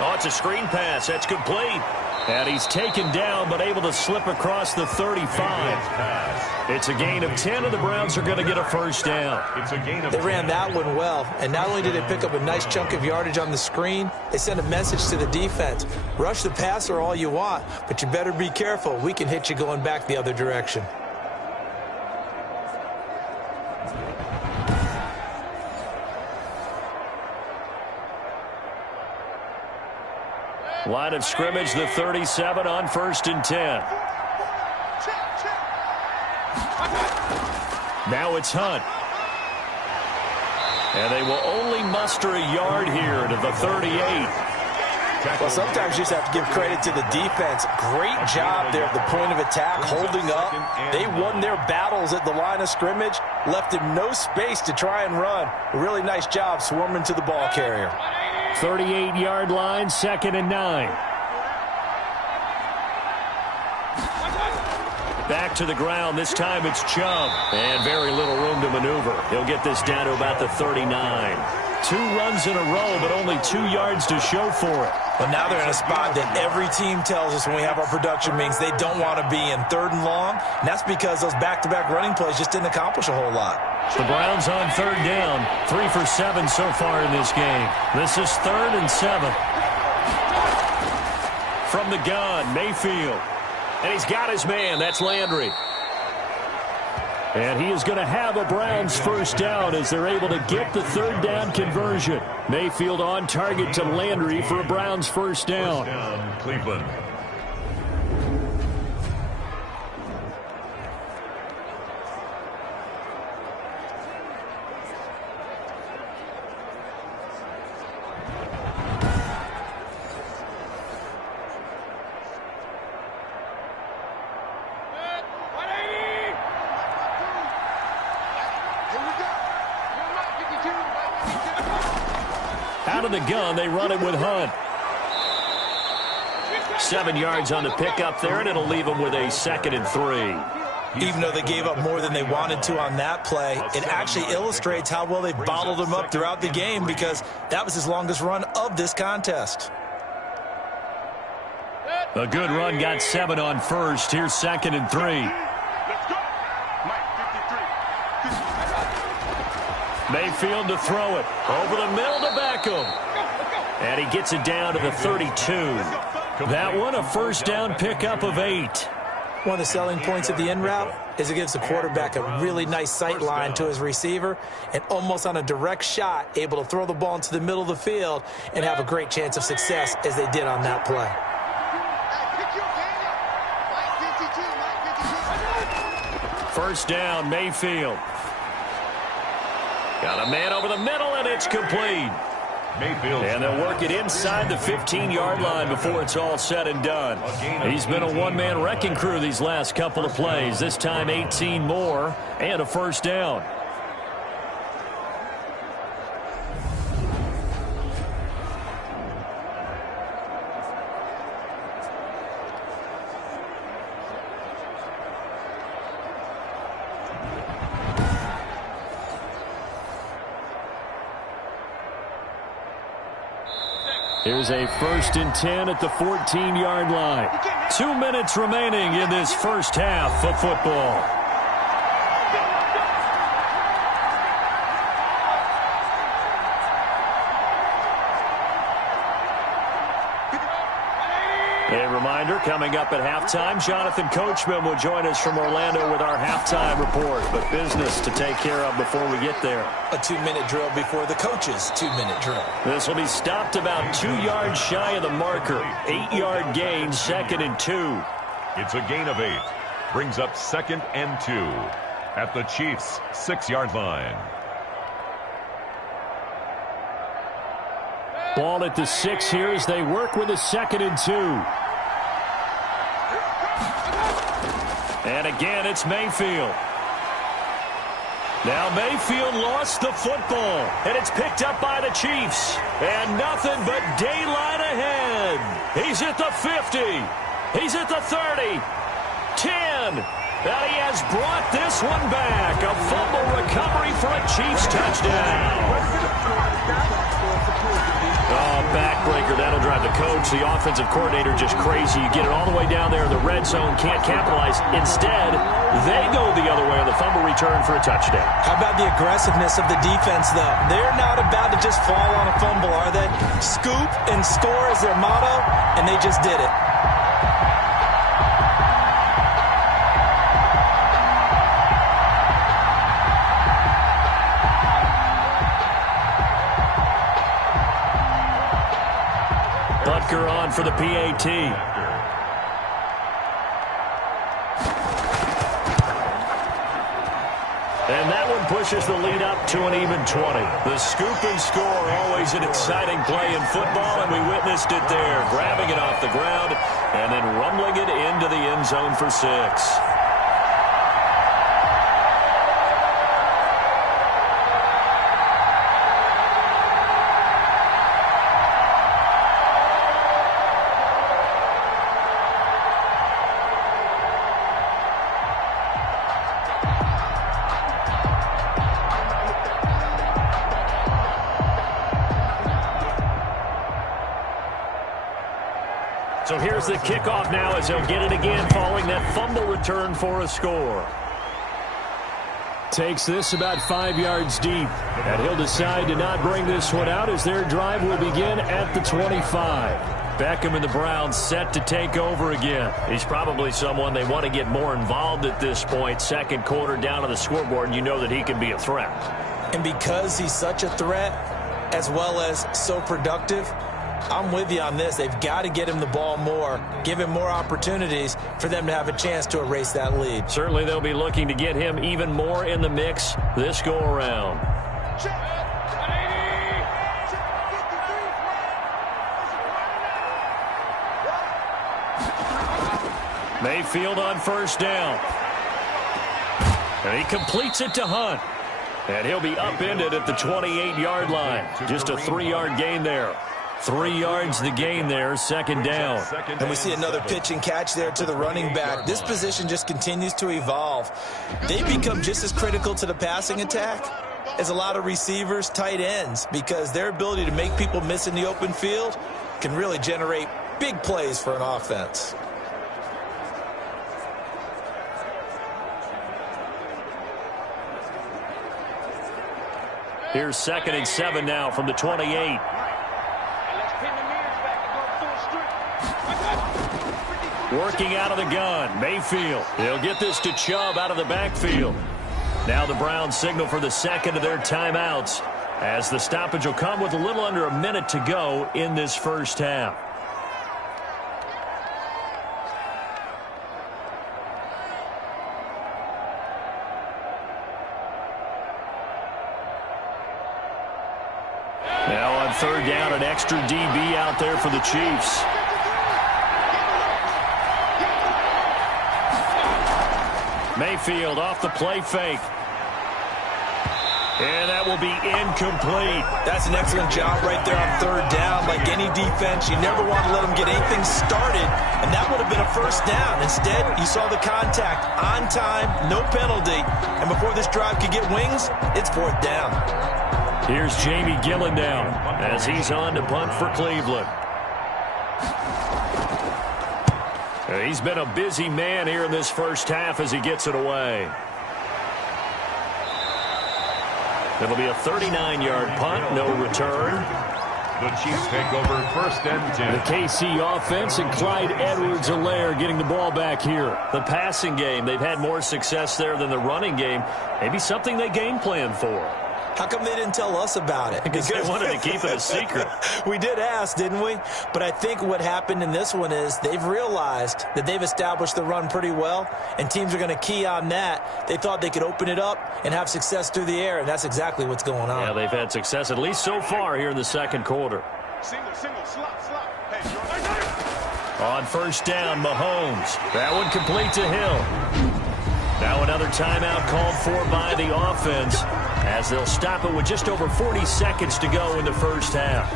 Oh, it's a screen pass. That's complete. And he's taken down, but able to slip across the 35. It's a gain of 10, and the Browns are going to get a 1st down. It's a gain of They ran that one well, and not only did they pick up a nice chunk of yardage on the screen, they sent a message to the defense. Rush the passer all you want, but you better be careful. We can hit you going back the other direction. Line of scrimmage, the 37 on 1st and 10. Now it's Hunt. And they will only muster a yard here to the 38. Well, sometimes you just have to give credit to the defense. Great job there at the point of attack, holding up. They won their battles at the line of scrimmage, left him no space to try and run. A really nice job swarming to the ball carrier. 38-yard line, 2nd and 9. Back to the ground. This time it's Chubb. And very little room to maneuver. He'll get this down to about the 39. 2 runs in a row, but only 2 yards to show for it. But now they're in a spot that every team tells us when we have our production meetings they don't want to be in, 3rd and long. And that's because those back-to-back running plays just didn't accomplish a whole lot. The Browns on 3rd down. 3 for 7 so far in this game. This is 3rd and 7. From the gun, Mayfield. And he's got his man. That's Landry. And he is going to have a Browns 1st down as they're able to get the 3rd down conversion. Mayfield on target to Landry for a Browns 1st down. 1st down, Cleveland. Out of the gun, they run it with Hunt. 7 yards on the pickup there, and it'll leave them with a 2nd and 3. Even though they gave up more than they wanted to on that play, it actually illustrates how well they bottled him up throughout the game because that was his longest run of this contest. A good run got 7 on 1st. Here's 2nd and 3. Mayfield to throw it. Over the middle to Beckham. And he gets it down to the 32. That one a 1st down pickup of 8. One of the selling points of the in route is it gives the quarterback a really nice sight line to his receiver and almost on a direct shot able to throw the ball into the middle of the field and have a great chance of success as they did on that play. First down, Mayfield. Got a man over the middle, and it's complete. Mayfield. And they'll work it inside the 15-yard line before it's all said and done. He's been a one-man wrecking crew these last couple of plays. This time 18 more and a 1st down. Here's a 1st and 10 at the 14-yard line. 2 minutes remaining in this first half of football. They reminder, coming up at halftime, Jonathan Coachman will join us from Orlando with our halftime report. But business to take care of before we get there. A 2-minute drill before the coach's 2-minute drill. This will be stopped about 2 yards shy of the marker. 8-yard gain, 2nd and 2. It's a gain of 8. Brings up 2nd and 2 at the Chiefs' 6-yard line. Ball at the 6 here as they work with a 2nd and 2. And again, it's Mayfield. Now Mayfield lost the football, and it's picked up by the Chiefs. And nothing but daylight ahead. He's at the 50. He's at the 30. 10. And he has brought this one back. A fumble recovery for a Chiefs touchdown. Oh, backbreaker. That'll drive the coach, the offensive coordinator, just crazy. You get it all the way down there in the red zone, can't capitalize. Instead, they go the other way on the fumble return for a touchdown. How about the aggressiveness of the defense, though? They're not about to just fall on a fumble, are they? Scoop and score is their motto, and they just did it. Butker on for the PAT. And that one pushes the lead up to an even 20. The scoop and score, always an exciting play in football, and we witnessed it there. Grabbing it off the ground and then rumbling it into the end zone for 6. So here's the kickoff now as they'll get it again following that fumble return for a score. Takes this about 5 yards deep. And he'll decide to not bring this one out as their drive will begin at the 25. Beckham and the Browns set to take over again. He's probably someone they want to get more involved at this point. Second quarter down on the scoreboard, and you know that he can be a threat. And because he's such a threat, as well as so productive, I'm with you on this. They've got to get him the ball more, give him more opportunities for them to have a chance to erase that lead. Certainly they'll be looking to get him even more in the mix this go-around. Mayfield on first down. And he completes it to Hunt. And he'll be upended at the 28-yard line. Just a 3-yard gain there. 3 yards the gain there, second down. And we see another pitch and catch there to the running back. This position just continues to evolve. They become just as critical to the passing attack as a lot of receivers, tight ends, because their ability to make people miss in the open field can really generate big plays for an offense. Here's 2nd and 7 now from the 28. Working out of the gun, Mayfield. He'll get this to Chubb out of the backfield. Now the Browns signal for the second of their timeouts as the stoppage will come with a little under a minute to go in this first half. Now on third down, an extra DB out there for the Chiefs. Mayfield off the play fake. And that will be incomplete. That's an excellent job right there on third down. Like any defense, you never want to let them get anything started, and that would have been a first down. Instead, you saw the contact on time, no penalty, and before this drive could get wings, it's fourth down. Here's Jamie Gillen down as he's on to punt for Cleveland. He's been a busy man here in this first half as he gets it away. It'll be a 39-yard punt, no return. The Chiefs take over 1st and 10. The KC offense and Clyde Edwards-Helaire getting the ball back here. The passing game, they've had more success there than the running game. Maybe something they game plan for. How come they didn't tell us about it? Because they wanted to keep it a secret. We did ask, didn't we? But I think what happened in this one is they've realized that they've established the run pretty well, and teams are going to key on that. They thought they could open it up and have success through the air, and that's exactly what's going on. Yeah, they've had success at least so far here in the second quarter. Single, slot. Hey, on 1st down, Mahomes. That one complete to Hill. Now another timeout called for by the offense as they'll stop it with just over 40 seconds to go in the first half.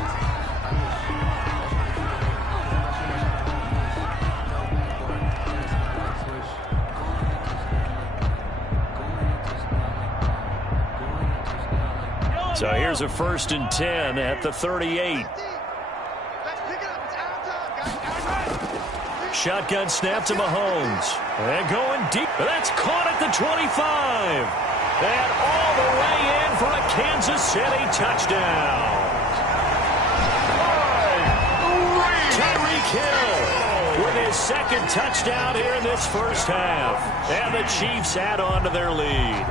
So here's a 1st and 10 at the 38. Shotgun snap to Mahomes. And going deep. That's caught at the 25. And all the way in for a Kansas City touchdown. Tyreek Hill with his 2nd touchdown here in this first half. And the Chiefs add on to their lead.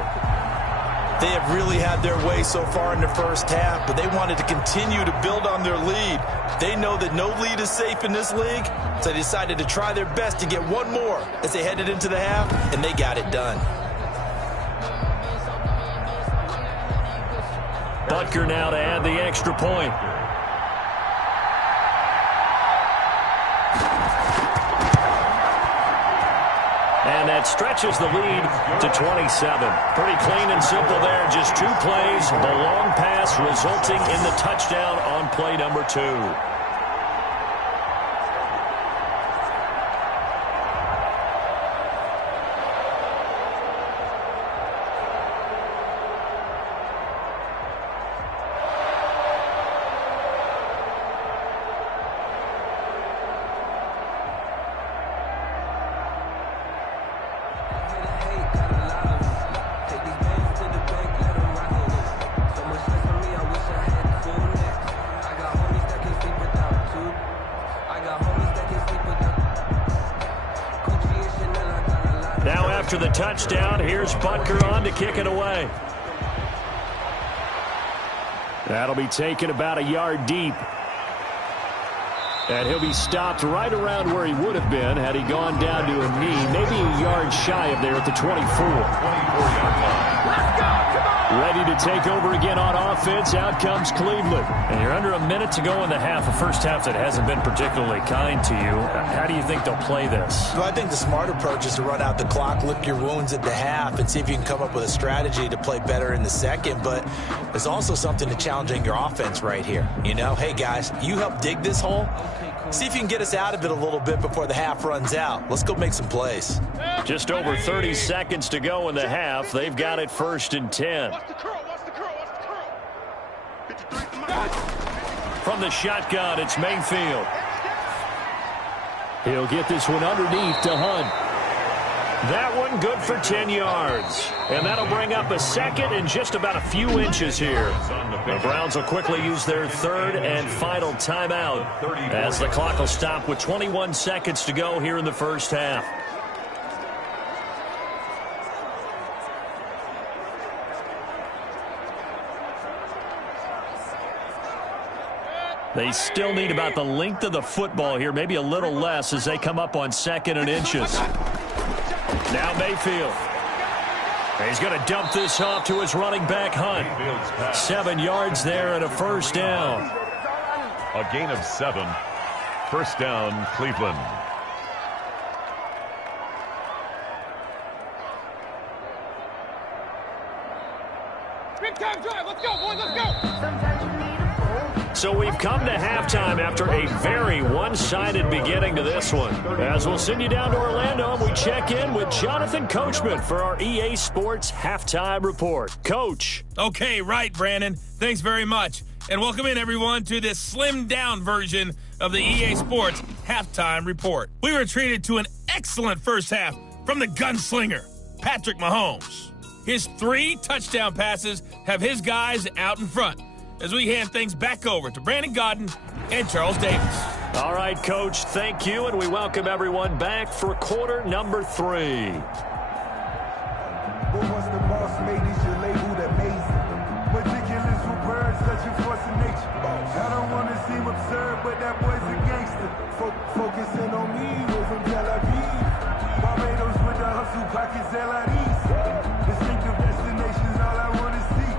They have really had their way so far in the first half, but they wanted to continue to build on their lead. They know that no lead is safe in this league, so they decided to try their best to get one more as they headed into the half, and they got it done. Butker now to add the extra point. And that stretches the lead to 27. Pretty clean and simple there. Just 2 plays. The long pass resulting in the touchdown on play number 2. After the touchdown, here's Butker on to kick it away. That'll be taken about a yard deep. And he'll be stopped right around where he would have been had he gone down to a knee, maybe a yard shy of there at the 24. 24-yard line. Let's go! Come on! Ready to take over again on offense. Out comes Cleveland. And you're under a minute to go in the half. A first half that hasn't been particularly kind to you. How do you think they'll play this? Well, I think the smart approach is to run out the clock, lick your wounds at the half, and see if you can come up with a strategy to play better in the second. But there's also something to challenging your offense right here. You know, hey, guys, you help dig this hole. See if you can get us out of it a little bit before the half runs out. Let's go make some plays. Just over 30 seconds to go in the half. They've got it 1st and 10. Watch the curl. 53. From the shotgun, it's Mayfield. He'll get this one underneath to Hunt. That one good for 10 yards. And that'll bring up a 2nd and just about a few inches here. The Browns will quickly use their 3rd and final timeout as the clock will stop with 21 seconds to go here in the first half. They still need about the length of the football here, maybe a little less as they come up on 2nd and inches. Now Mayfield. He's going to dump this off to his running back, Hunt. 7 yards there and a first down. A gain of 7. First down, Cleveland. Big time drive. Let's go, boys. Let's go. So we've come to halftime after a very one-sided beginning to this one. As we'll send you down to Orlando, we check in with Jonathan Coachman for our EA Sports Halftime Report. Coach. Okay, right, Brandon. Thanks very much. And welcome in, everyone, to this slimmed-down version of the EA Sports Halftime Report. We were treated to an excellent first half from the gunslinger, Patrick Mahomes. His 3 touchdown passes have his guys out in front. as we hand things back over to Brandon Godden and Charles Davis. All right, Coach, thank you, and we welcome everyone back for quarter number 3. But once the boss made it, your label amazing. Ridiculous with birds, such a force of nature. I don't want to seem absurd, but that boy's a gangster. Focusing on me, we're from Tel Aviv. Barbados with the hustle, pockets LIDs. Distinctive destinations, all I want to see.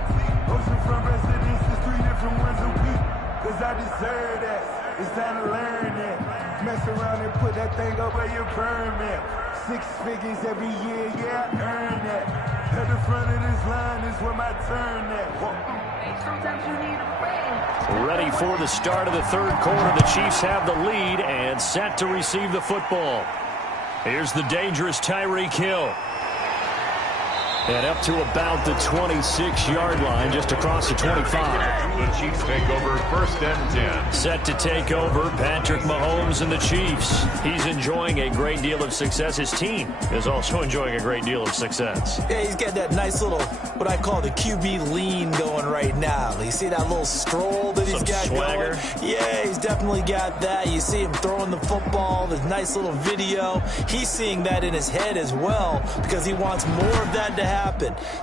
Oceanfront residences, 3 different ones a week. Cause I deserve that, it's time to learn that. Mess around and put that thing over your permit. 6 figures every year, yeah, I earn that. At the front of this line is where my turn at. Sometimes you need a friend. Ready for the start of the third quarter. The Chiefs have the lead and set to receive the football. Here's the dangerous Tyreek Hill. And up to about the 26-yard line, just across the 25. The Chiefs take over 1st and 10. Set to take over, Patrick Mahomes and the Chiefs. He's enjoying a great deal of success. His team is also enjoying a great deal of success. Yeah, he's got that nice little, what I call the QB lean going right now. You see that little stroll that he's got swagger going? Yeah, he's definitely got that. You see him throwing the football, this nice little video. He's seeing that in his head as well because he wants more of that to happen.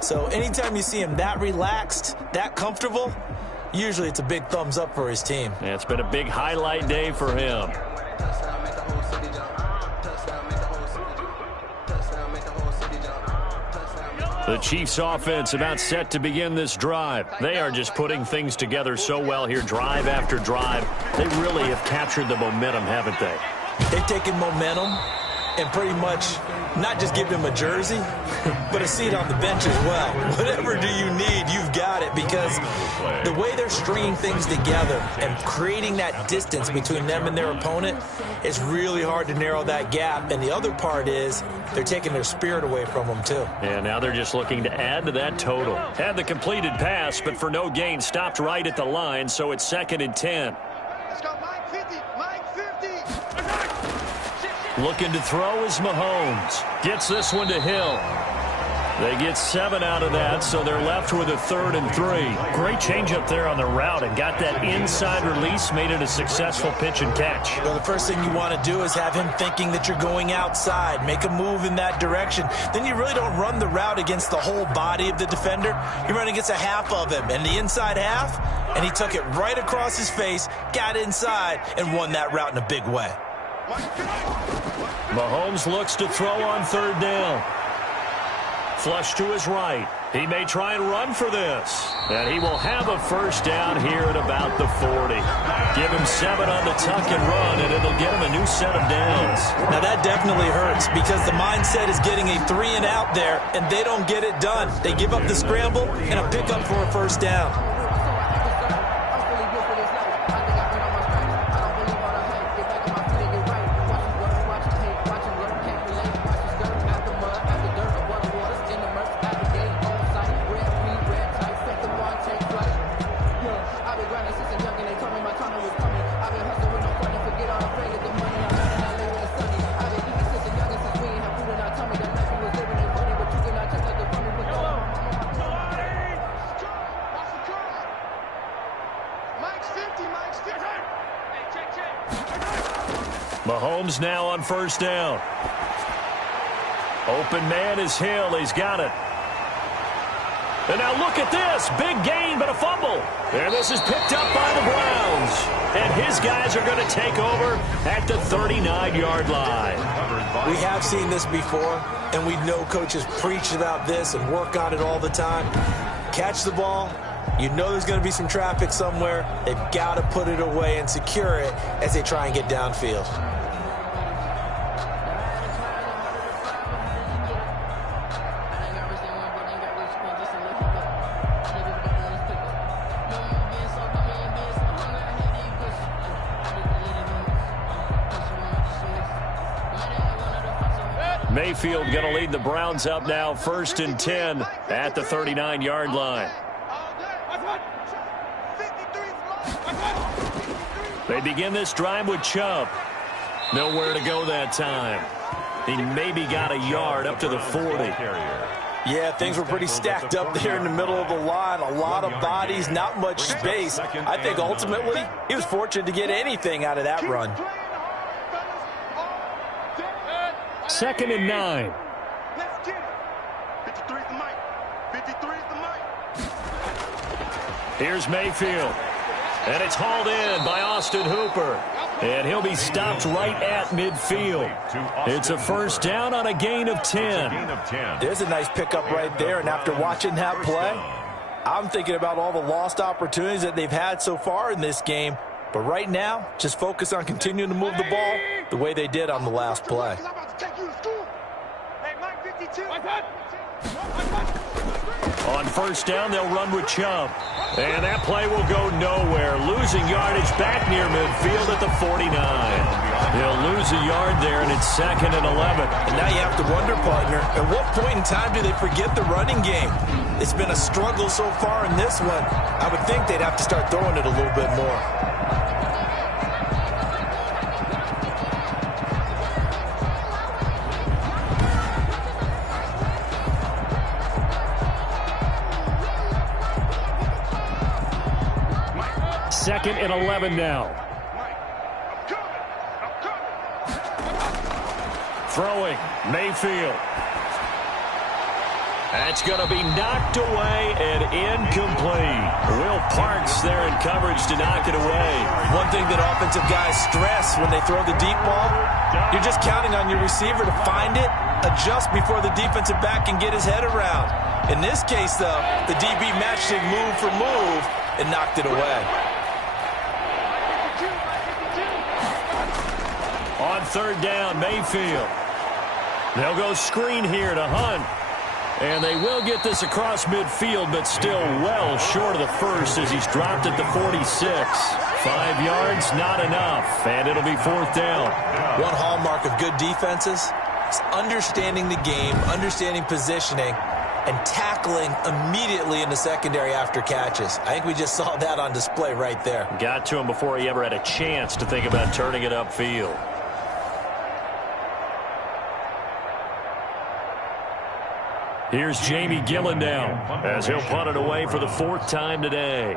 So anytime you see him that relaxed, that comfortable, usually it's a big thumbs up for his team. Yeah, it's been a big highlight day for him. The Chiefs offense about set to begin this drive. They are just putting things together so well here, drive after drive. They really have captured the momentum, haven't they? They've taken momentum and pretty much not just give him a jersey, but a seat on the bench as well. Whatever do you need, you've got it, because the way they're stringing things together and creating that distance between them and their opponent, it's really hard to narrow that gap. And the other part is they're taking their spirit away from them, too. And now they're just looking to add to that total. Had the completed pass, but for no gain, stopped right at the line, so it's 2nd and 10. Let's go, Mike 50, Mike 50. Looking to throw is Mahomes. Gets this one to Hill. They get 7 out of that, so they're left with a 3rd and 3. Great change up there on the route and got that inside release, made it a successful pitch and catch. Well, the first thing you want to do is have him thinking that you're going outside, make a move in that direction. Then you really don't run the route against the whole body of the defender. You run against a half of him, and the inside half, and he took it right across his face, got inside, and won that route in a big way. Mahomes looks to throw on 3rd down. Flush to his right. He may try and run for this. And he will have a 1st down here at about the 40. Give him 7 on the tuck and run, and it'll get him a new set of downs. Now that definitely hurts because the mindset is getting a 3 and out there, and they don't get it done. They give up the scramble and a pickup for a 1st down. Mahomes now on 1st down. Open man is Hill. He's got it. And now look at this. Big gain, but a fumble. And this is picked up by the Browns. And his guys are going to take over at the 39-yard line. We have seen this before, and we know coaches preach about this and work on it all the time. Catch the ball. You know there's going to be some traffic somewhere. They've got to put it away and secure it as they try and get downfield. Mayfield going to lead the Browns up now, 1st and 10 at the 39-yard line. They begin this drive with Chubb. Nowhere to go that time. He maybe got a yard up to the 40. Yeah, things were pretty stacked up there in the middle of the line. A lot of bodies, not much space. I think ultimately he was fortunate to get anything out of that run. 2nd and 9. Let's get it. 53's the mic. 53's the mic. Here's Mayfield. And it's hauled in by Austin Hooper. And he'll be stopped right at midfield. It's a first down on a gain of 10. There's a nice pickup right there. And after watching that play, I'm thinking about all the lost opportunities that they've had so far in this game. But right now, just focus on continuing to move the ball the way they did on the last play. On first down, they'll run with Chubb. And that play will go nowhere. Losing yardage back near midfield at the 49. He'll lose a yard there, and it's 2nd and 11. And now you have to wonder, partner, at what point in time do they forget the running game? It's been a struggle so far in this one. I would think they'd have to start throwing it a little bit more. Second and 11 now. Throwing, Mayfield. That's going to be knocked away and incomplete. Will Parks there in coverage to knock it away. One thing that offensive guys stress when they throw the deep ball, you're just counting on your receiver to find it, adjust before the defensive back can get his head around. In this case, though, the DB matched it move for move and knocked it away. On third down, Mayfield. They'll go screen here to Hunt. And they will get this across midfield, but still well short of the first as he's dropped at the 46. 5 yards, not enough, and it'll be 4th down. One hallmark of good defenses is understanding the game, understanding positioning, and tackling immediately in the secondary after catches. I think we just saw that on display right there. Got to him before he ever had a chance to think about turning it upfield. Here's Jamie Gillendown as he'll punt it away for the 4th time today.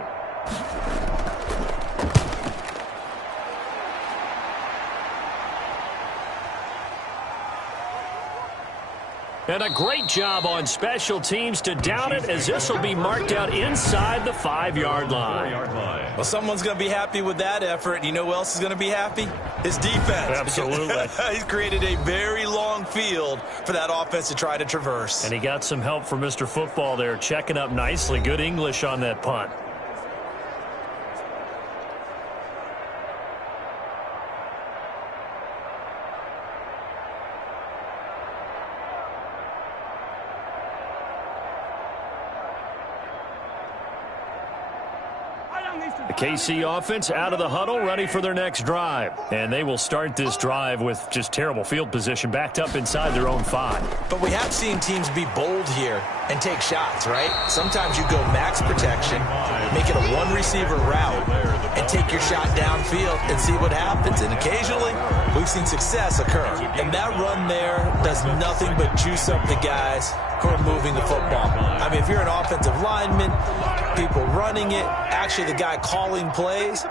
And a great job on special teams to down it, as this will be marked out inside the 5-yard line. Well, someone's going to be happy with that effort. And you know who else is going to be happy? His defense. Absolutely. He's created a very long field for that offense to try to traverse. And he got some help from Mr. Football there, checking up nicely. Good English on that punt. The KC offense out of the huddle, ready for their next drive. And they will start this drive with just terrible field position, backed up inside their own 5. But we have seen teams be bold here and take shots, right? Sometimes you go max protection, make it a one-receiver route, and take your shot downfield and see what happens. And occasionally, we've seen success occur. And that run there does nothing but juice up the guys who are moving the football. I mean, if you're an offensive lineman, people running it, actually the guy calling plays,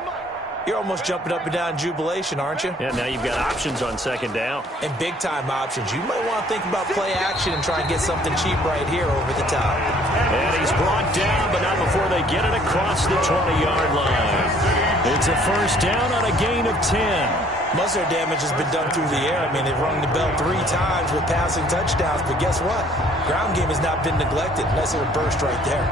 you're almost jumping up and down in jubilation, aren't you? Yeah, now you've got options on 2nd down. And big-time options. You might want to think about play action and try and get something cheap right here over the top. And he's brought down, but not before they get it across the 20-yard line. It's a first down on a gain of 10. Most of their damage has been done through the air. I mean, they've rung the bell 3 times with passing touchdowns, but guess what? Ground game has not been neglected. Nice little burst right there.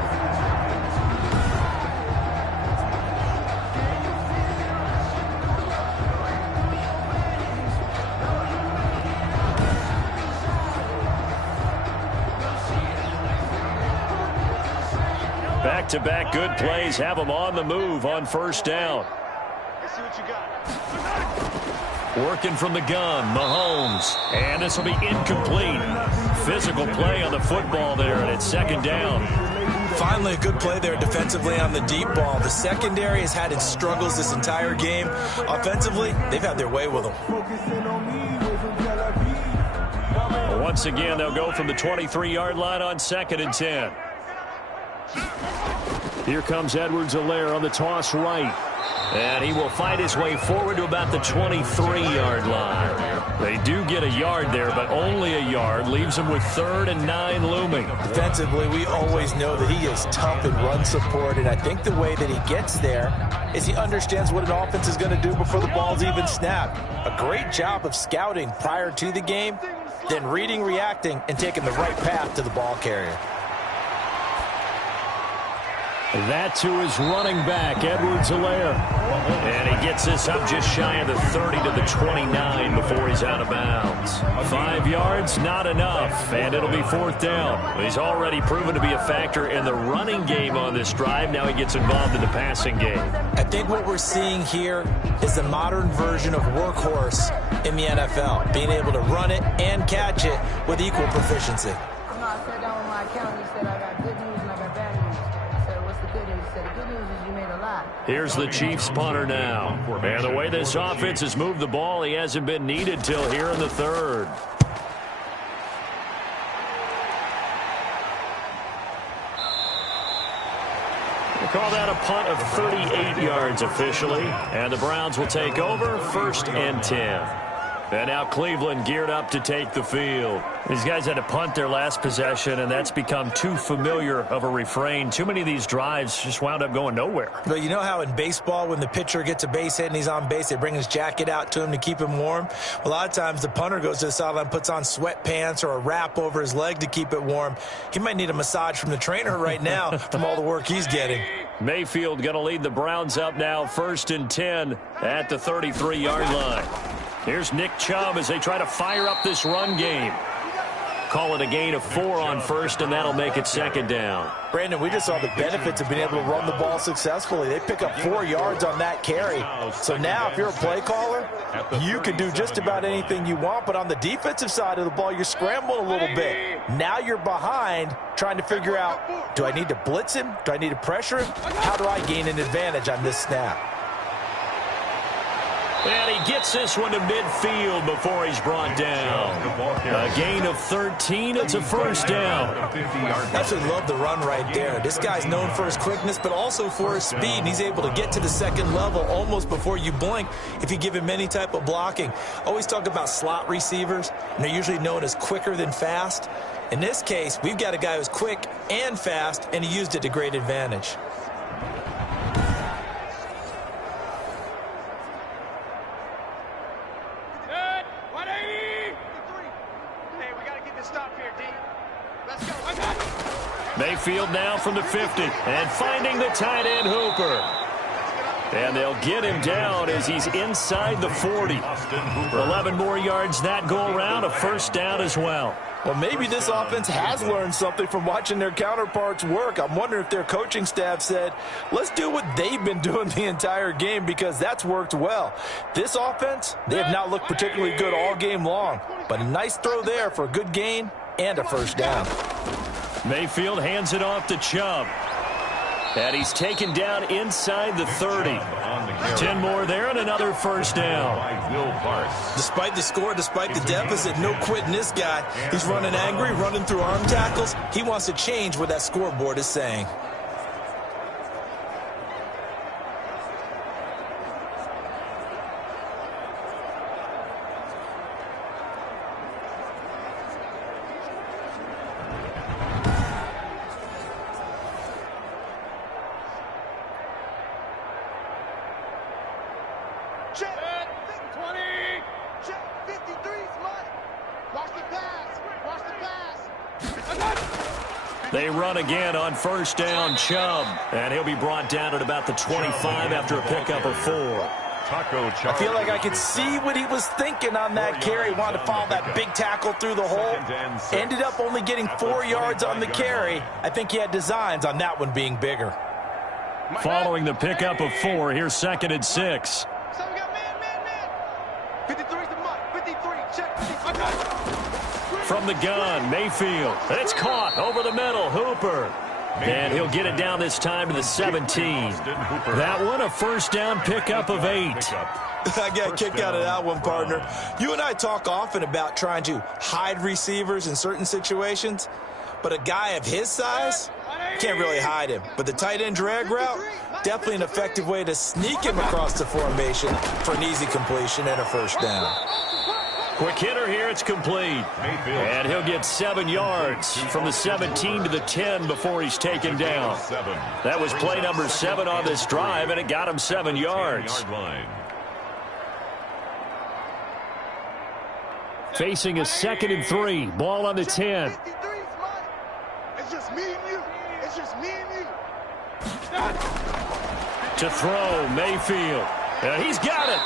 Back-to-back good plays have them on the move on first down. Let's see what you got. Working from the gun, Mahomes. And this will be incomplete. Physical play on the football there, and it's 2nd down. Finally, a good play there defensively on the deep ball. The secondary has had its struggles this entire game. Offensively, they've had their way with them. Once again, they'll go from the 23-yard line on 2nd and 10. Here comes Edwards-Helaire on the toss right. And he will fight his way forward to about the 23-yard line. They do get a yard there, but only a yard. Leaves them with 3rd and 9 looming. Defensively, we always know that he is tough in run support, and I think the way that he gets there is he understands what an offense is going to do before the ball's even snapped. A great job of scouting prior to the game, then reading, reacting, and taking the right path to the ball carrier. That to his running back, Edwards-Helaire. And he gets this up just shy of the 30 to the 29 before he's out of bounds. 5 yards, not enough, and it'll be 4th down. He's already proven to be a factor in the running game on this drive. Now he gets involved in the passing game. I think what we're seeing here is the modern version of workhorse in the NFL, being able to run it and catch it with equal proficiency. I sat down with my accountant and said I got good news and I got bad news. I said, what's the good news? He said, the good news is you made a lot. Here's the Chiefs punter now. And the way this offense has moved the ball, he hasn't been needed till here in the 3rd. We'll call that a punt of 38 yards officially. And the Browns will take over 1st and 10. And now Cleveland geared up to take the field. These guys had to punt their last possession, and that's become too familiar of a refrain. Too many of these drives just wound up going nowhere. But you know how in baseball, when the pitcher gets a base hit and he's on base, they bring his jacket out to him to keep him warm? A lot of times the punter goes to the sideline, puts on sweatpants or a wrap over his leg to keep it warm. He might need a massage from the trainer right now from all the work he's getting. Mayfield going to lead the Browns up now 1st and 10 at the 33-yard line. Here's Nick Chubb as they try to fire up this run game. Call it a gain of 4 on 1st, and that'll make it 2nd down. Brandon, we just saw the benefits of being able to run the ball successfully. They pick up 4 yards on that carry. So now if you're a play caller, you can do just about anything you want. But on the defensive side of the ball, you're scrambling a little bit. Now you're behind trying to figure out, do I need to blitz him? Do I need to pressure him? How do I gain an advantage on this snap? And he gets this one to midfield before he's brought down. A gain of 13. It's a 1st down. I actually love the run right there. This guy's known for his quickness, but also for his speed. And he's able to get to the 2nd level almost before you blink if you give him any type of blocking. Always talk about slot receivers, and they're usually known as quicker than fast. In this case, we've got a guy who's quick and fast, and he used it to great advantage. Mayfield now from the 50 and finding the tight end Hooper. And they'll get him down as he's inside the 40. 11 more yards that go around, a 1st down as well. Well, maybe this offense has learned something from watching their counterparts work. I'm wondering if their coaching staff said, let's do what they've been doing the entire game because that's worked well. This offense, they have not looked particularly good all game long. But a nice throw there for a good gain and a 1st down. Mayfield hands it off to Chubb. And he's taken down inside the 30. 10 more there and another 1st down. Despite the score, despite the deficit, no quitting this guy. He's running angry, running through arm tackles. He wants to change what that scoreboard is saying. They run again on 1st down, Chubb. And he'll be brought down at about the 25 after a pickup of 4. I feel like I could see what he was thinking on that carry. He wanted to follow that big tackle through the hole. Ended up only getting 4 yards on the carry. I think he had designs on that one being bigger. Following the pickup of 4, here's 2nd and 6. 53's the mark. 53, check. From the gun, Mayfield. It's caught over the middle. Hooper. And he'll get it down this time to the 17. That one, a first down pickup of 8. I got a kick out of that one, partner. You and I talk often about trying to hide receivers in certain situations, but a guy of his size, can't really hide him. But the tight end drag route, definitely an effective way to sneak him across the formation for an easy completion and a first down. Quick hitter here, it's complete. And he'll get 7 yards from the 17 to the 10 before he's taken down. That was play number 7 on this drive, and it got him 7 yards. Facing a 2nd and 3. Ball on the 10. It's just me and you. It's just me and you. To throw, Mayfield. And he's got it.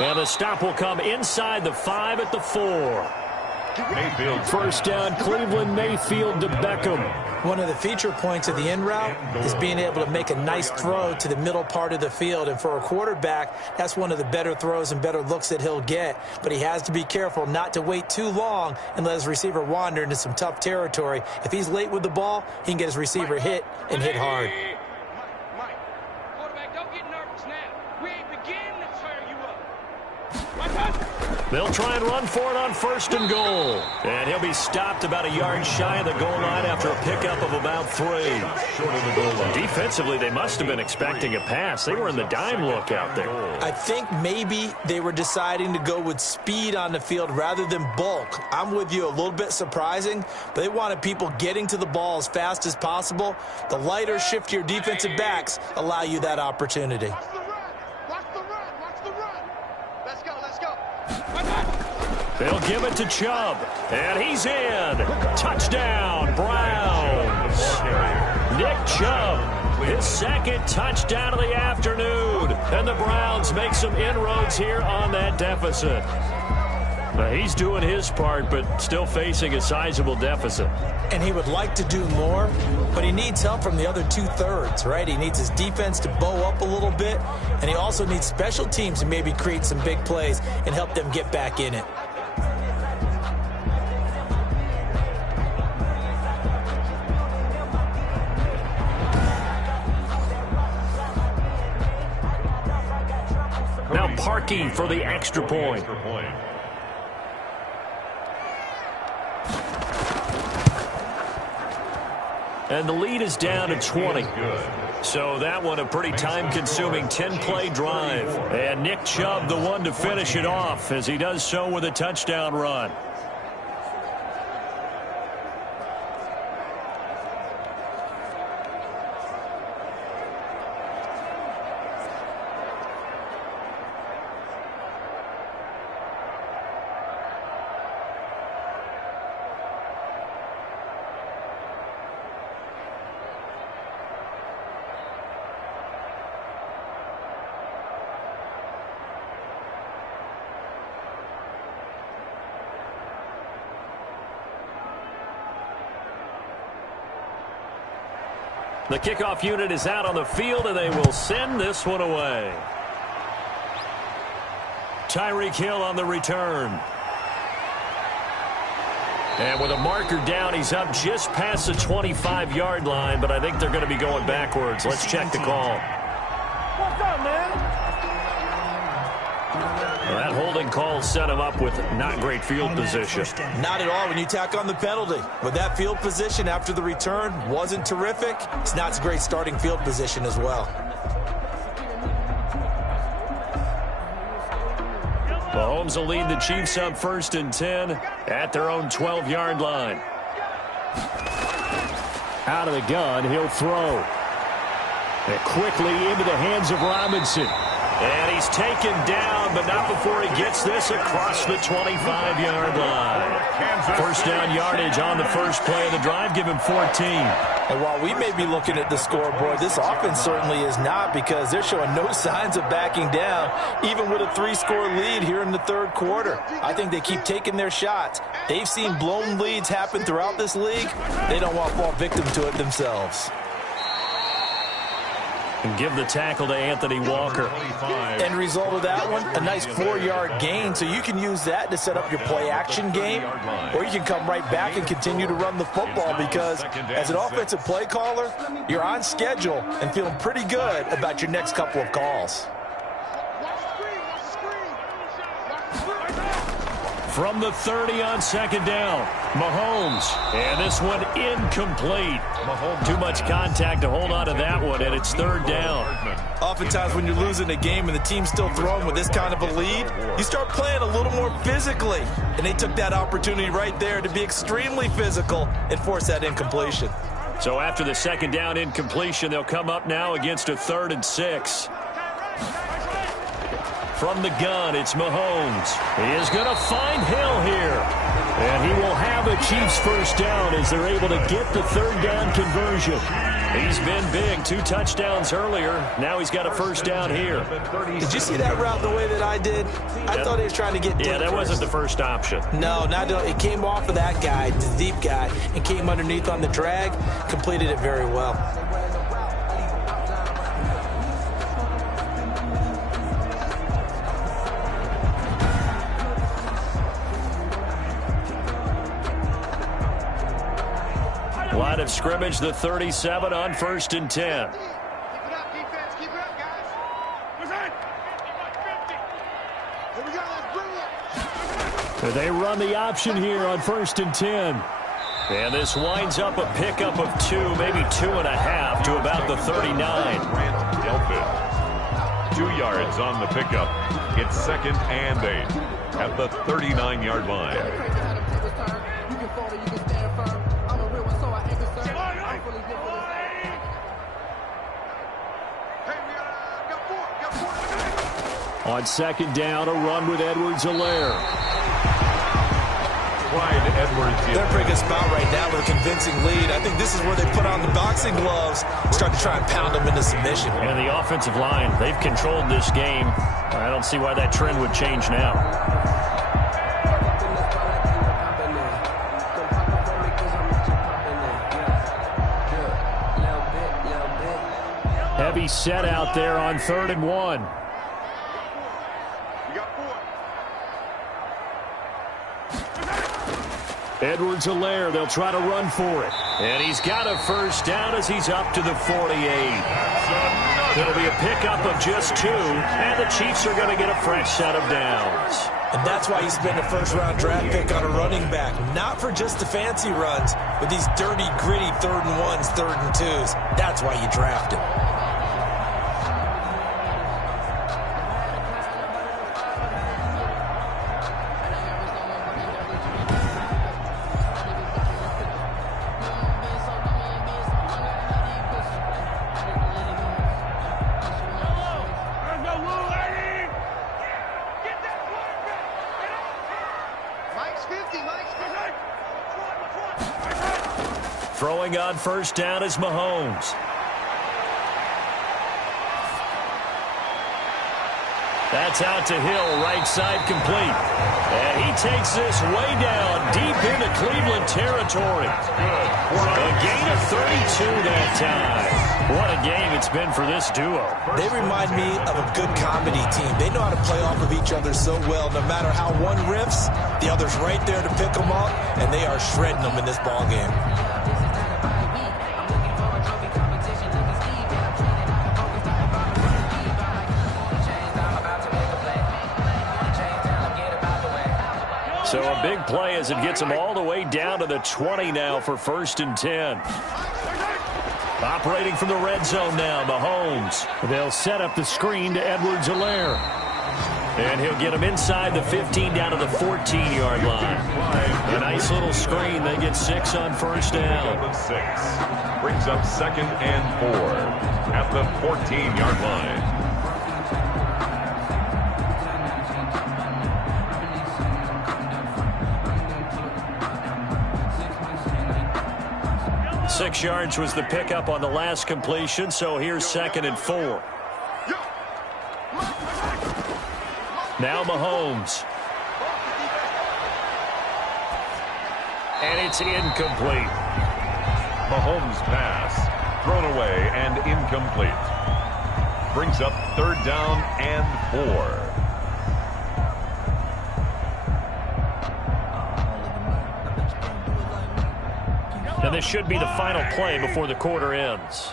And the stop will come inside the 5 at the 4. Mayfield. First down, Cleveland. Mayfield to Beckham. One of the feature points of the in route is being able to make a nice throw to the middle part of the field. And for a quarterback, that's one of the better throws and better looks that he'll get. But he has to be careful not to wait too long and let his receiver wander into some tough territory. If he's late with the ball, he can get his receiver hit and hit hard. Mike, quarterback, don't get nervous now. We ain't beginning to tear you up. They'll try and run for it on 1st and goal. And he'll be stopped about a yard shy of the goal line after a pickup of about 3. Short of the goal line. Defensively, they must have been expecting a pass. They were in the dime look out there. I think maybe they were deciding to go with speed on the field rather than bulk. I'm with you, a little bit surprising, but they wanted people getting to the ball as fast as possible. The lighter, shiftier defensive backs allow you that opportunity. Watch the run. Watch the run. Watch the run. Let's go. Let's go. They'll give it to Chubb. And he's in. Touchdown, Browns. Nick Chubb, his 2nd touchdown of the afternoon. And the Browns make some inroads here on that deficit. Now, he's doing his part, but still facing a sizable deficit. And he would like to do more, but he needs help from the other 2/3, right? He needs his defense to bow up a little bit, and he also needs special teams to maybe create some big plays and help them get back in it. Now Parkey for the extra point. And the lead is down to 20. So that one a pretty time-consuming 10-play drive. And Nick Chubb the one to finish it off as he does so with a touchdown run. The kickoff unit is out on the field, and they will send this one away. Tyreek Hill on the return. And with a marker down, he's up just past the 25-yard line, but I think they're going to be going backwards. Let's check the call. What's up, man? Well, that holding call set him up with not great field position. Not at all when you tack on the penalty. With that field position after the return wasn't terrific. It's not a great starting field position as well. Mahomes will lead the Chiefs up 1st and 10 at their own 12-yard line. Out of the gun, he'll throw. And quickly into the hands of Robinson. And he's taken down, but not before he gets this across the 25-yard line. First down yardage on the first play of the drive. Give him 14. And while we may be looking at the scoreboard, this offense certainly is not, because they're showing no signs of backing down, even with a 3-score lead here in the 3rd quarter. I think they keep taking their shots. They've seen blown leads happen throughout this league. They don't want to fall victim to it themselves. And give the tackle to Anthony Walker. End result of that one, a nice 4-yard gain, so you can use that to set up your play-action game, or you can come right back and continue to run the football because as an offensive play caller, you're on schedule and feeling pretty good about your next couple of calls. From the 30 on second down, Mahomes. And this one incomplete. Too much contact to hold on to that one, and it's third down. Oftentimes when you're losing a game and the team's still throwing with this kind of a lead, you start playing a little more physically. And they took that opportunity right there to be extremely physical and force that incompletion. So after the second down incompletion, they'll come up now against a 3rd and 6. From the gun, it's Mahomes. He is going to find Hill here. And he will have a Chiefs first down as they're able to get the third down conversion. He's been big. 2 touchdowns earlier. Now he's got a first down here. Did you see that route the way that I did? I thought he was trying to get deep. Yeah, that wasn't the first option. No, it came off of that guy, the deep guy, and came underneath on the drag. Completed it very well. Line of scrimmage, the 37 on 1st and 10. Keep it up, defense. Keep it up, guys. Here we go. Let's bring it. They run the option here on 1st and 10. And this winds up a pickup of 2, maybe 2.5 to about the 39. 2 yards on the pickup. It's 2nd and 8 at the 39-yard line. On second down, a run with Edwards-Helaire. Clyde Edwards. They're in a pretty good spot right now with a convincing lead. I think this is where they put on the boxing gloves, start to try and pound them into submission. And the offensive line, they've controlled this game. I don't see why that trend would change now. Heavy set out there on 3rd and 1. Edwards-Helaire, they'll try to run for it. And he's got a first down as he's up to the 48. It'll be a pickup of just 2, and the Chiefs are going to get a fresh set of downs. And that's why you spend a first-round draft pick on a running back, not for just the fancy runs, but these dirty, gritty 3rd and 1s, 3rd and 2s. That's why you draft him. Throwing on first down is Mahomes. That's out to Hill, right side complete. And he takes this way down, deep into Cleveland territory. A gain of 32 that time. What a game it's been for this duo. They remind me of a good comedy team. They know how to play off of each other so well. No matter how one riffs, the other's right there to pick them up, and they are shredding them in this ball game. So a big play as it gets them all the way down to the 20 now for 1st and 10. Operating from the red zone now, Mahomes. They'll set up the screen to Edwards-Helaire. And he'll get him inside the 15 down to the 14-yard line. A nice little screen. They get 6 on first down. 6 brings up 2nd and 4 at the 14-yard line. 6 yards was the pickup on the last completion, so here's 2nd and 4. Now Mahomes. And it's incomplete. Mahomes' pass thrown away and incomplete. Brings up 3rd down and 4. And this should be the final play before the quarter ends.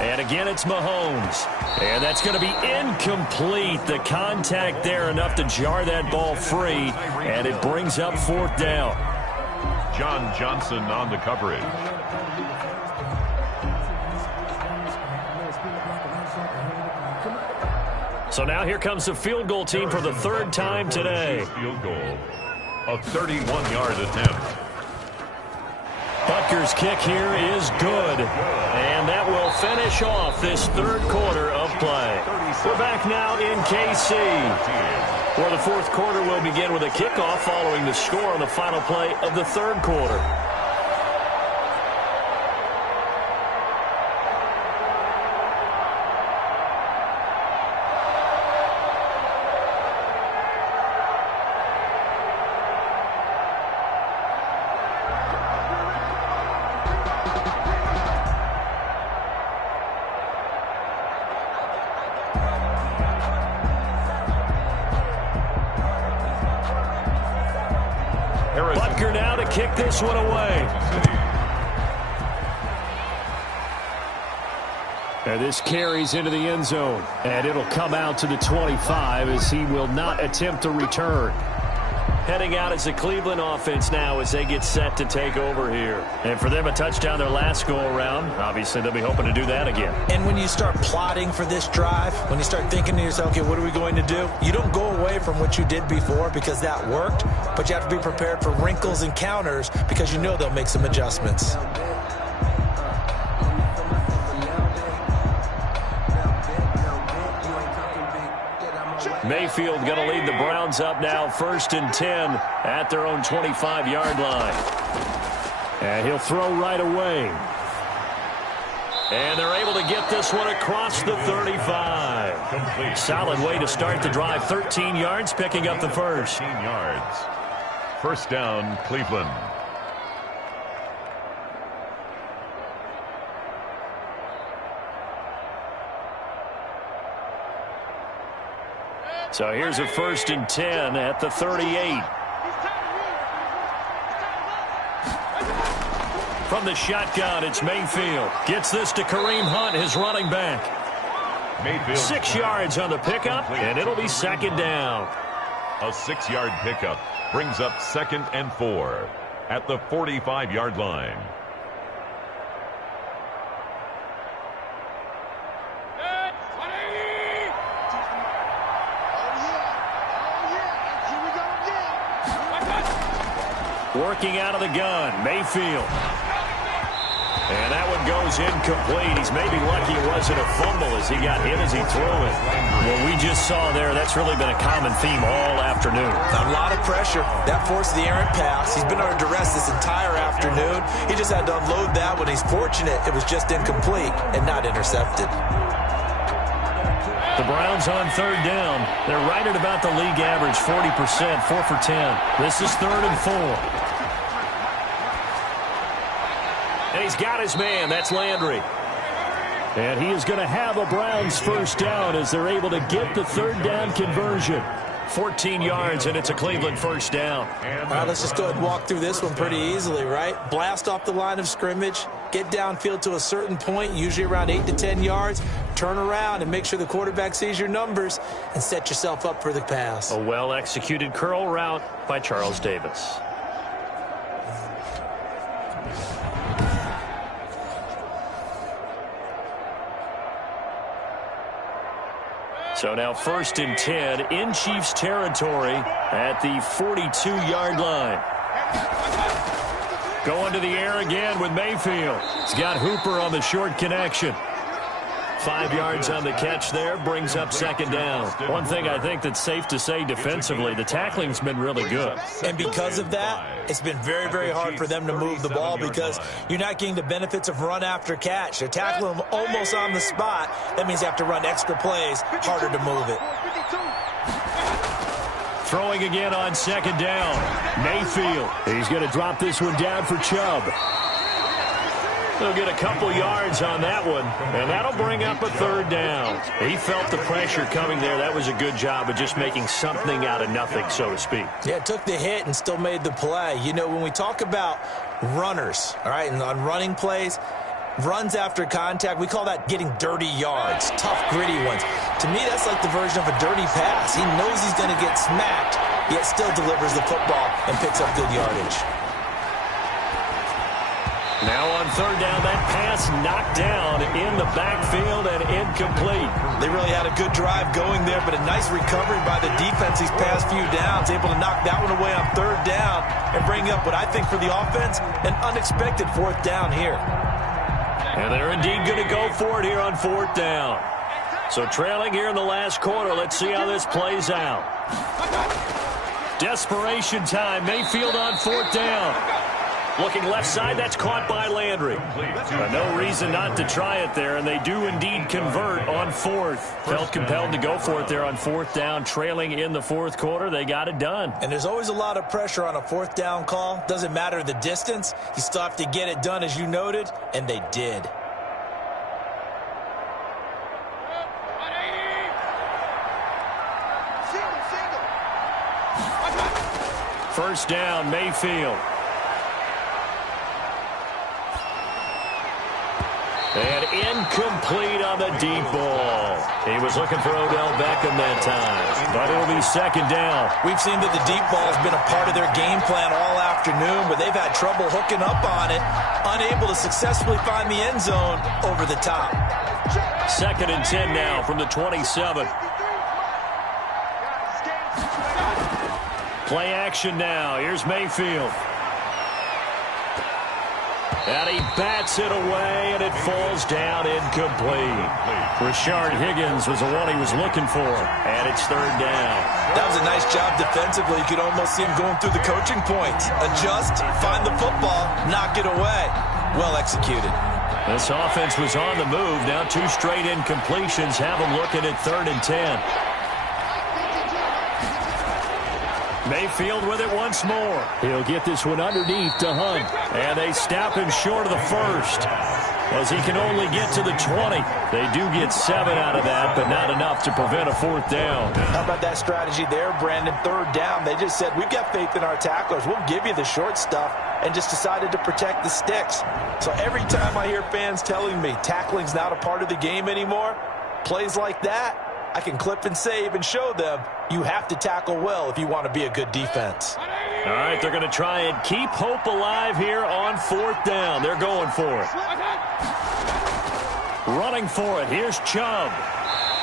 And again, it's Mahomes. And that's going to be incomplete. The contact there enough to jar that ball free. And it brings up 4th down. John Johnson on the coverage. So now here comes the field goal team for the 3rd time today. Field goal. A 31-yard attempt. Butker's kick here is good. And that will finish off this 3rd quarter of play. We're back now in KC, where the 4th quarter will begin with a kickoff following the score on the final play of the 3rd quarter. Butker now to kick this one away. And this carries into the end zone. And it'll come out to the 25 as he will not attempt to return. Heading out as the Cleveland offense now as they get set to take over here. And for them, a touchdown their last go-around. Obviously, they'll be hoping to do that again. And when you start plotting for this drive, when you start thinking to yourself, okay, what are we going to do? You don't go away from what you did before because that worked, but you have to be prepared for wrinkles and counters because you know they'll make some adjustments. Mayfield going to lead the Browns up now 1st and 10 at their own 25-yard line. And he'll throw right away. And they're able to get this one across the 35. Complete. Solid way to start the drive. 13 yards, picking up the first. 13 yards. 1st down, Cleveland. So here's a 1st and 10 at the 38. From the shotgun, it's Mayfield. Gets this to Kareem Hunt, his running back. Mayfield. 6 yards on the pickup, and it'll be 2nd down. A 6-yard pickup brings up 2nd and 4 at the 45-yard line. Working out of the gun, Mayfield. And that one goes incomplete. He's maybe lucky it wasn't a fumble as he got hit as he threw it. What we just saw there, that's really been a common theme all afternoon. A lot of pressure. That forced the errant pass. He's been under duress this entire afternoon. He just had to unload that one. He's fortunate it was just incomplete and not intercepted. The Browns on 3rd down. They're right at about the league average, 40%, 4 for 10. This is 3rd and 4. And he's got his man. That's Landry. And he is going to have a Browns 1st down as they're able to get the 3rd down conversion. 14 yards, and it's a Cleveland 1st down. All right, let's just go ahead and walk through this one pretty easily, right? Blast off the line of scrimmage, get downfield to a certain point, usually around 8 to 10 yards, turn around and make sure the quarterback sees your numbers and set yourself up for the pass. A well-executed curl route by Charles Davis. So now 1st and 10 in Chiefs territory at the 42-yard line. Going to the air again with Mayfield. He's got Hooper on the short connection. 5 yards on the catch there, brings up 2nd down. One thing I think that's safe to say defensively, the tackling's been really good. And because of that, it's been very, very hard for them to move the ball because you're not getting the benefits of run after catch. They're tackling them almost on the spot. That means you have to run extra plays, harder to move it. Throwing again on 2nd down. Mayfield. He's going to drop this one down for Chubb. They'll get a couple yards on that one, and that'll bring up a third down. He felt the pressure coming there. That was a good job of just making something out of nothing, so to speak. Yeah, took the hit and still made the play. You know, when we talk about runners, all right, and on running plays, runs after contact, we call that getting dirty yards, tough, gritty ones. To me, that's like the version of a dirty pass. He knows he's going to get smacked, yet still delivers the football and picks up good yardage. Now on third down, that pass knocked down in the backfield and incomplete. They really had a good drive going there, but a nice recovery by the defense these past few downs, able to knock that one away on third down and bring up what I think for the offense, an unexpected fourth down here. And they're indeed going to go for it here on fourth down. So trailing here in the last quarter, let's see how this plays out. Desperation time, Mayfield on fourth down. Looking left side, that's caught by Landry. No reason not to try it there, and they do indeed convert on fourth. Felt compelled to go for it there on fourth down, trailing in the fourth quarter. They got it done. And there's always a lot of pressure on a fourth down call. Doesn't matter the distance. You still have to get it done, as you noted, and they did. First down, Mayfield. And incomplete on the deep ball. He was looking for Odell Beckham that time, but it'll be second down. We've seen that the deep ball has been a part of their game plan all afternoon, but they've had trouble hooking up on it, unable to successfully find the end zone over the top. Second and 10 now from the 27. Play action now. Here's Mayfield. And he bats it away, and it falls down incomplete. Rashard Higgins was the one he was looking for, and it's third down. That was a nice job defensively. You could almost see him going through the coaching points. Adjust, find the football, knock it away. Well executed. This offense was on the move. Now two straight incompletions have them looking at third and 10. Mayfield with it once more. He'll get this one underneath to Hunt. And they stop him short of the first, as he can only get to the 20. They do get 7 out of that, but not enough to prevent a fourth down. How about that strategy there, Brandon? Third down, they just said, we've got faith in our tacklers. We'll give you the short stuff, and just decided to protect the sticks. So every time I hear fans telling me tackling's not a part of the game anymore, plays like that, I can clip and save and show them you have to tackle well if you want to be a good defense. All right, they're going to try and keep hope alive here on fourth down. They're going for it. Running for it. Here's Chubb.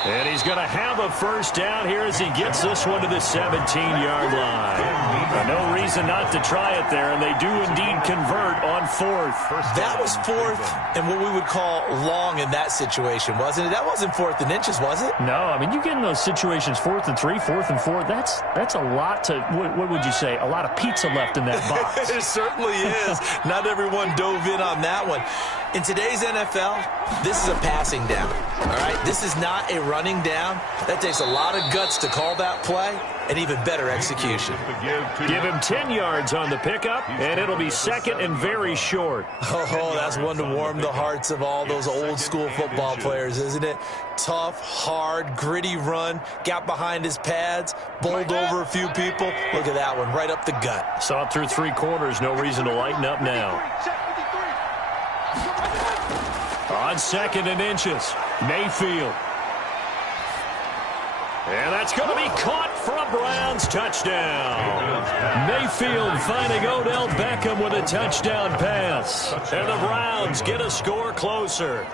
And he's going to have a first down here as he gets this one to the 17-yard line. No reason not to try it there, and they do indeed convert on fourth. That was fourth and what we would call long in that situation, wasn't it? That wasn't fourth and inches, was it? No, I mean, you get in those situations, 4th and 3, 4th and 4, that's a lot to, what would you say, a lot of pizza left in that box. It certainly is. Not everyone dove in on that one. In today's NFL, this is a passing down, all right? This is not a running down. That takes a lot of guts to call that play, and even better execution. Give him 10 yards on the pickup, and it'll be second and very short. Oh, that's one to warm the hearts of all those old-school football players, isn't it? Tough, hard, gritty run, got behind his pads, bowled over a few people. Look at that one, right up the gut. Saw it through 3 quarters, no reason to lighten up now. On second and inches, Mayfield. And that's going to be caught for a Browns touchdown. Mayfield finding Odell Beckham with a touchdown pass. And the Browns get a score closer.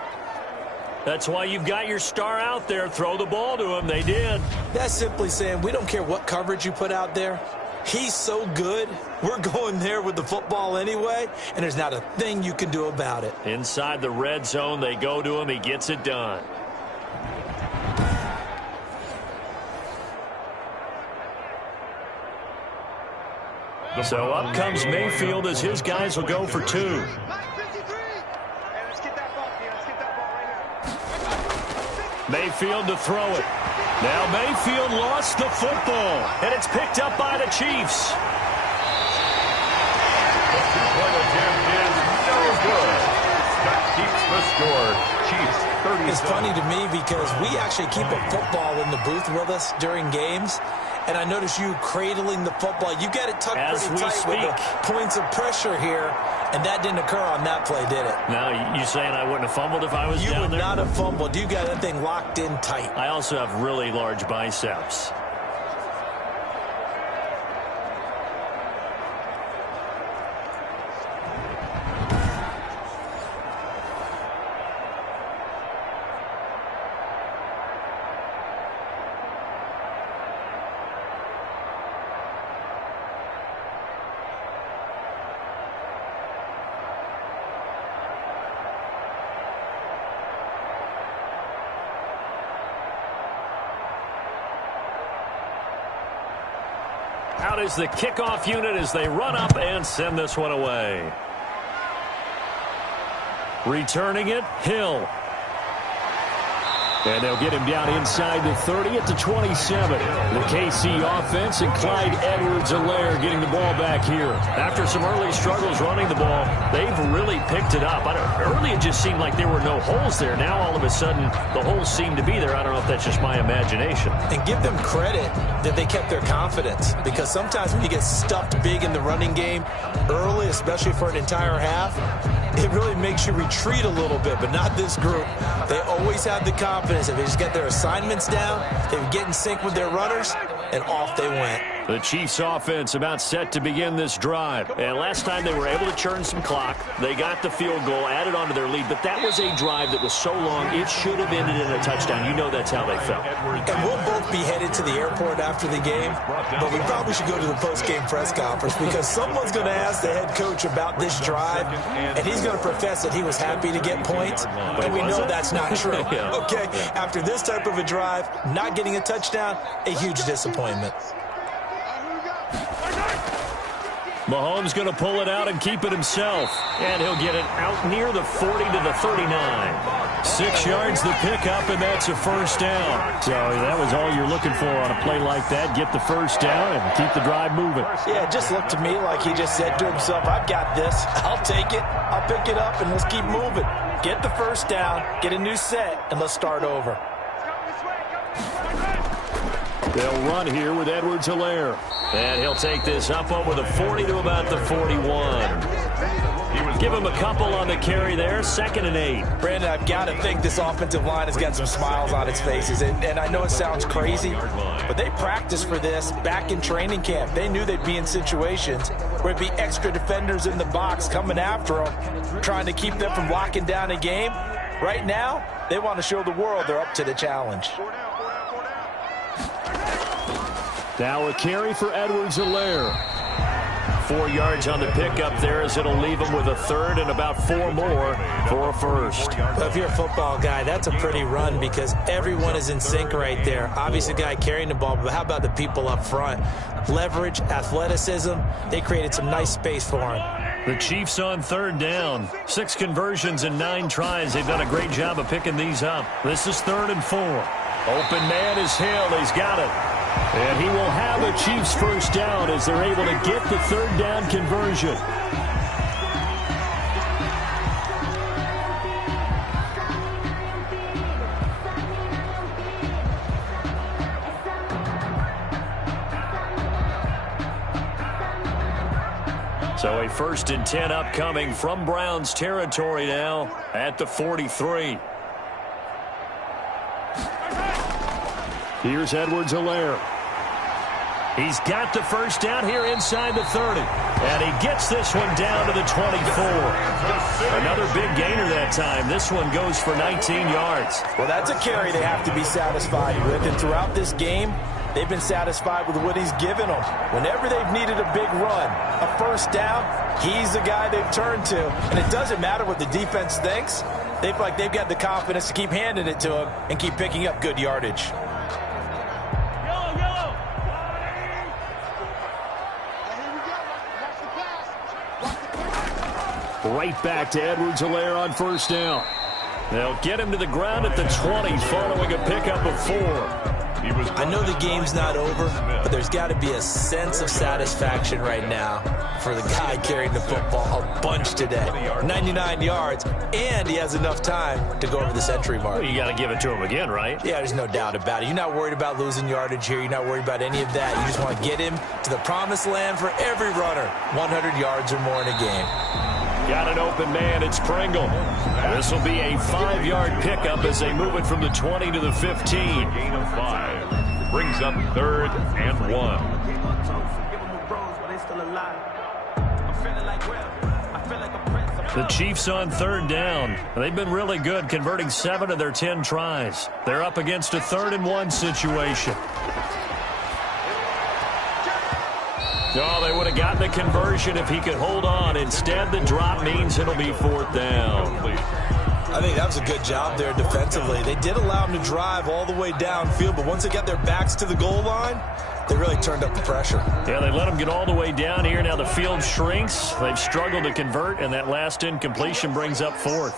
That's why you've got your star out there. Throw the ball to him. They did. That's simply saying we don't care what coverage you put out there. He's so good, we're going there with the football anyway, and there's not a thing you can do about it. Inside the red zone, they go to him. He gets it done. So up comes Mayfield as his guys will go for 2. Mayfield to throw it. Now Mayfield lost the football, and it's picked up by the Chiefs. The two-point attempt is no good. is funny to me because we actually keep a football in the booth with us during games. And I notice you cradling the football. You got it tucked pretty tight with the points of pressure here. And that didn't occur on that play, did it? Now, you saying I wouldn't have fumbled if I was down there? You would not have fumbled. You got that thing locked in tight. I also have really large biceps. Out is the kickoff unit as they run up and send this one away. Returning it, Hill. And they'll get him down inside the 30 at the 27. The KC offense and Clyde Edwards-Helaire getting the ball back here. After some early struggles running the ball, they've really picked it up. Early it just seemed like there were no holes there. Now all of a sudden the holes seem to be there. I don't know if that's just my imagination. And give them credit that they kept their confidence, because sometimes when you get stuffed big in the running game early, especially for an entire half, it really makes you retreat a little bit, but not this group. They always have the confidence. If they just get their assignments down, they would get in sync with their runners, and off they went. The Chiefs offense about set to begin this drive. And last time they were able to churn some clock. They got the field goal, added on to their lead. But that was a drive that was so long, it should have ended in a touchdown. You know that's how they felt. And we'll both be headed to the airport after the game. But we probably should go to the post-game press conference, because someone's going to ask the head coach about this drive. And he's going to profess that he was happy to get points. And we know that's not true. Okay, after this type of a drive, not getting a touchdown, a huge disappointment. Mahomes going to pull it out and keep it himself. And he'll get it out near the 40 to the 39. 6 yards the pickup, and that's a first down. So that was all you're looking for on a play like that. Get the first down and keep the drive moving. Yeah, it just looked to me like he just said to himself, I've got this. I'll take it. I'll pick it up, and let's keep moving. Get the first down, get a new set, and let's start over. They'll run here with Edwards-Helaire. And he'll take this up over the 40 to about the 41. Give him a couple on the carry there. 2nd and 8. Brandon, I've got to think this offensive line has got some smiles on its faces. And I know it sounds crazy, but they practiced for this back in training camp. They knew they'd be in situations where it'd be extra defenders in the box coming after them, trying to keep them from locking down a game. Right now, they want to show the world they're up to the challenge. Now a carry for Edwards-Helaire. 4 yards on the pickup there, as it'll leave him with a third and about 4 more for a first. Well, if you're a football guy, that's a pretty run, because everyone is in sync right there. Obviously, the guy carrying the ball, but how about the people up front? Leverage, athleticism, they created some nice space for him. The Chiefs on 3rd down. 6 conversions and 9 tries. They've done a great job of picking these up. This is 3rd and 4. Open man is Hill. He's got it. And he will have a Chiefs first down as they're able to get the 3rd down conversion. So a 1st and 10 upcoming from Browns territory now at the 43. Here's Edwards-Helaire. He's got the first down here inside the 30. And he gets this one down to the 24. Another big gainer that time. This one goes for 19 yards. Well, that's a carry they have to be satisfied with. And throughout this game, they've been satisfied with what he's given them. Whenever they've needed a big run, a first down, he's the guy they've turned to. And it doesn't matter what the defense thinks. They feel like they've got the confidence to keep handing it to him and keep picking up good yardage. Right back to Edwards-Helaire on 1st down. They'll get him to the ground at the 20 following a pickup of 4. I know the game's not over, but there's got to be a sense of satisfaction right now for the guy carrying the football a bunch today. 99 yards, and he has enough time to go over the century mark. Well, you got to give it to him again, right? Yeah, there's no doubt about it. You're not worried about losing yardage here. You're not worried about any of that. You just want to get him to the promised land for every runner. 100 yards or more in a game. Got an open man. It's Pringle. This will be a 5-yard pickup as they move it from the 20 to the 15. Gain of 5. Brings up 3rd and 1. The Chiefs on 3rd down. They've been really good, converting 7 of their 10 tries. They're up against a 3rd and 1 situation. Oh, they would have gotten the conversion if he could hold on. Instead, the drop means it'll be 4th down. I think that was a good job there defensively. They did allow him to drive all the way downfield, but once they got their backs to the goal line, they really turned up the pressure. Yeah, they let him get all the way down here. Now the field shrinks. They've struggled to convert, and that last incompletion brings up 4th.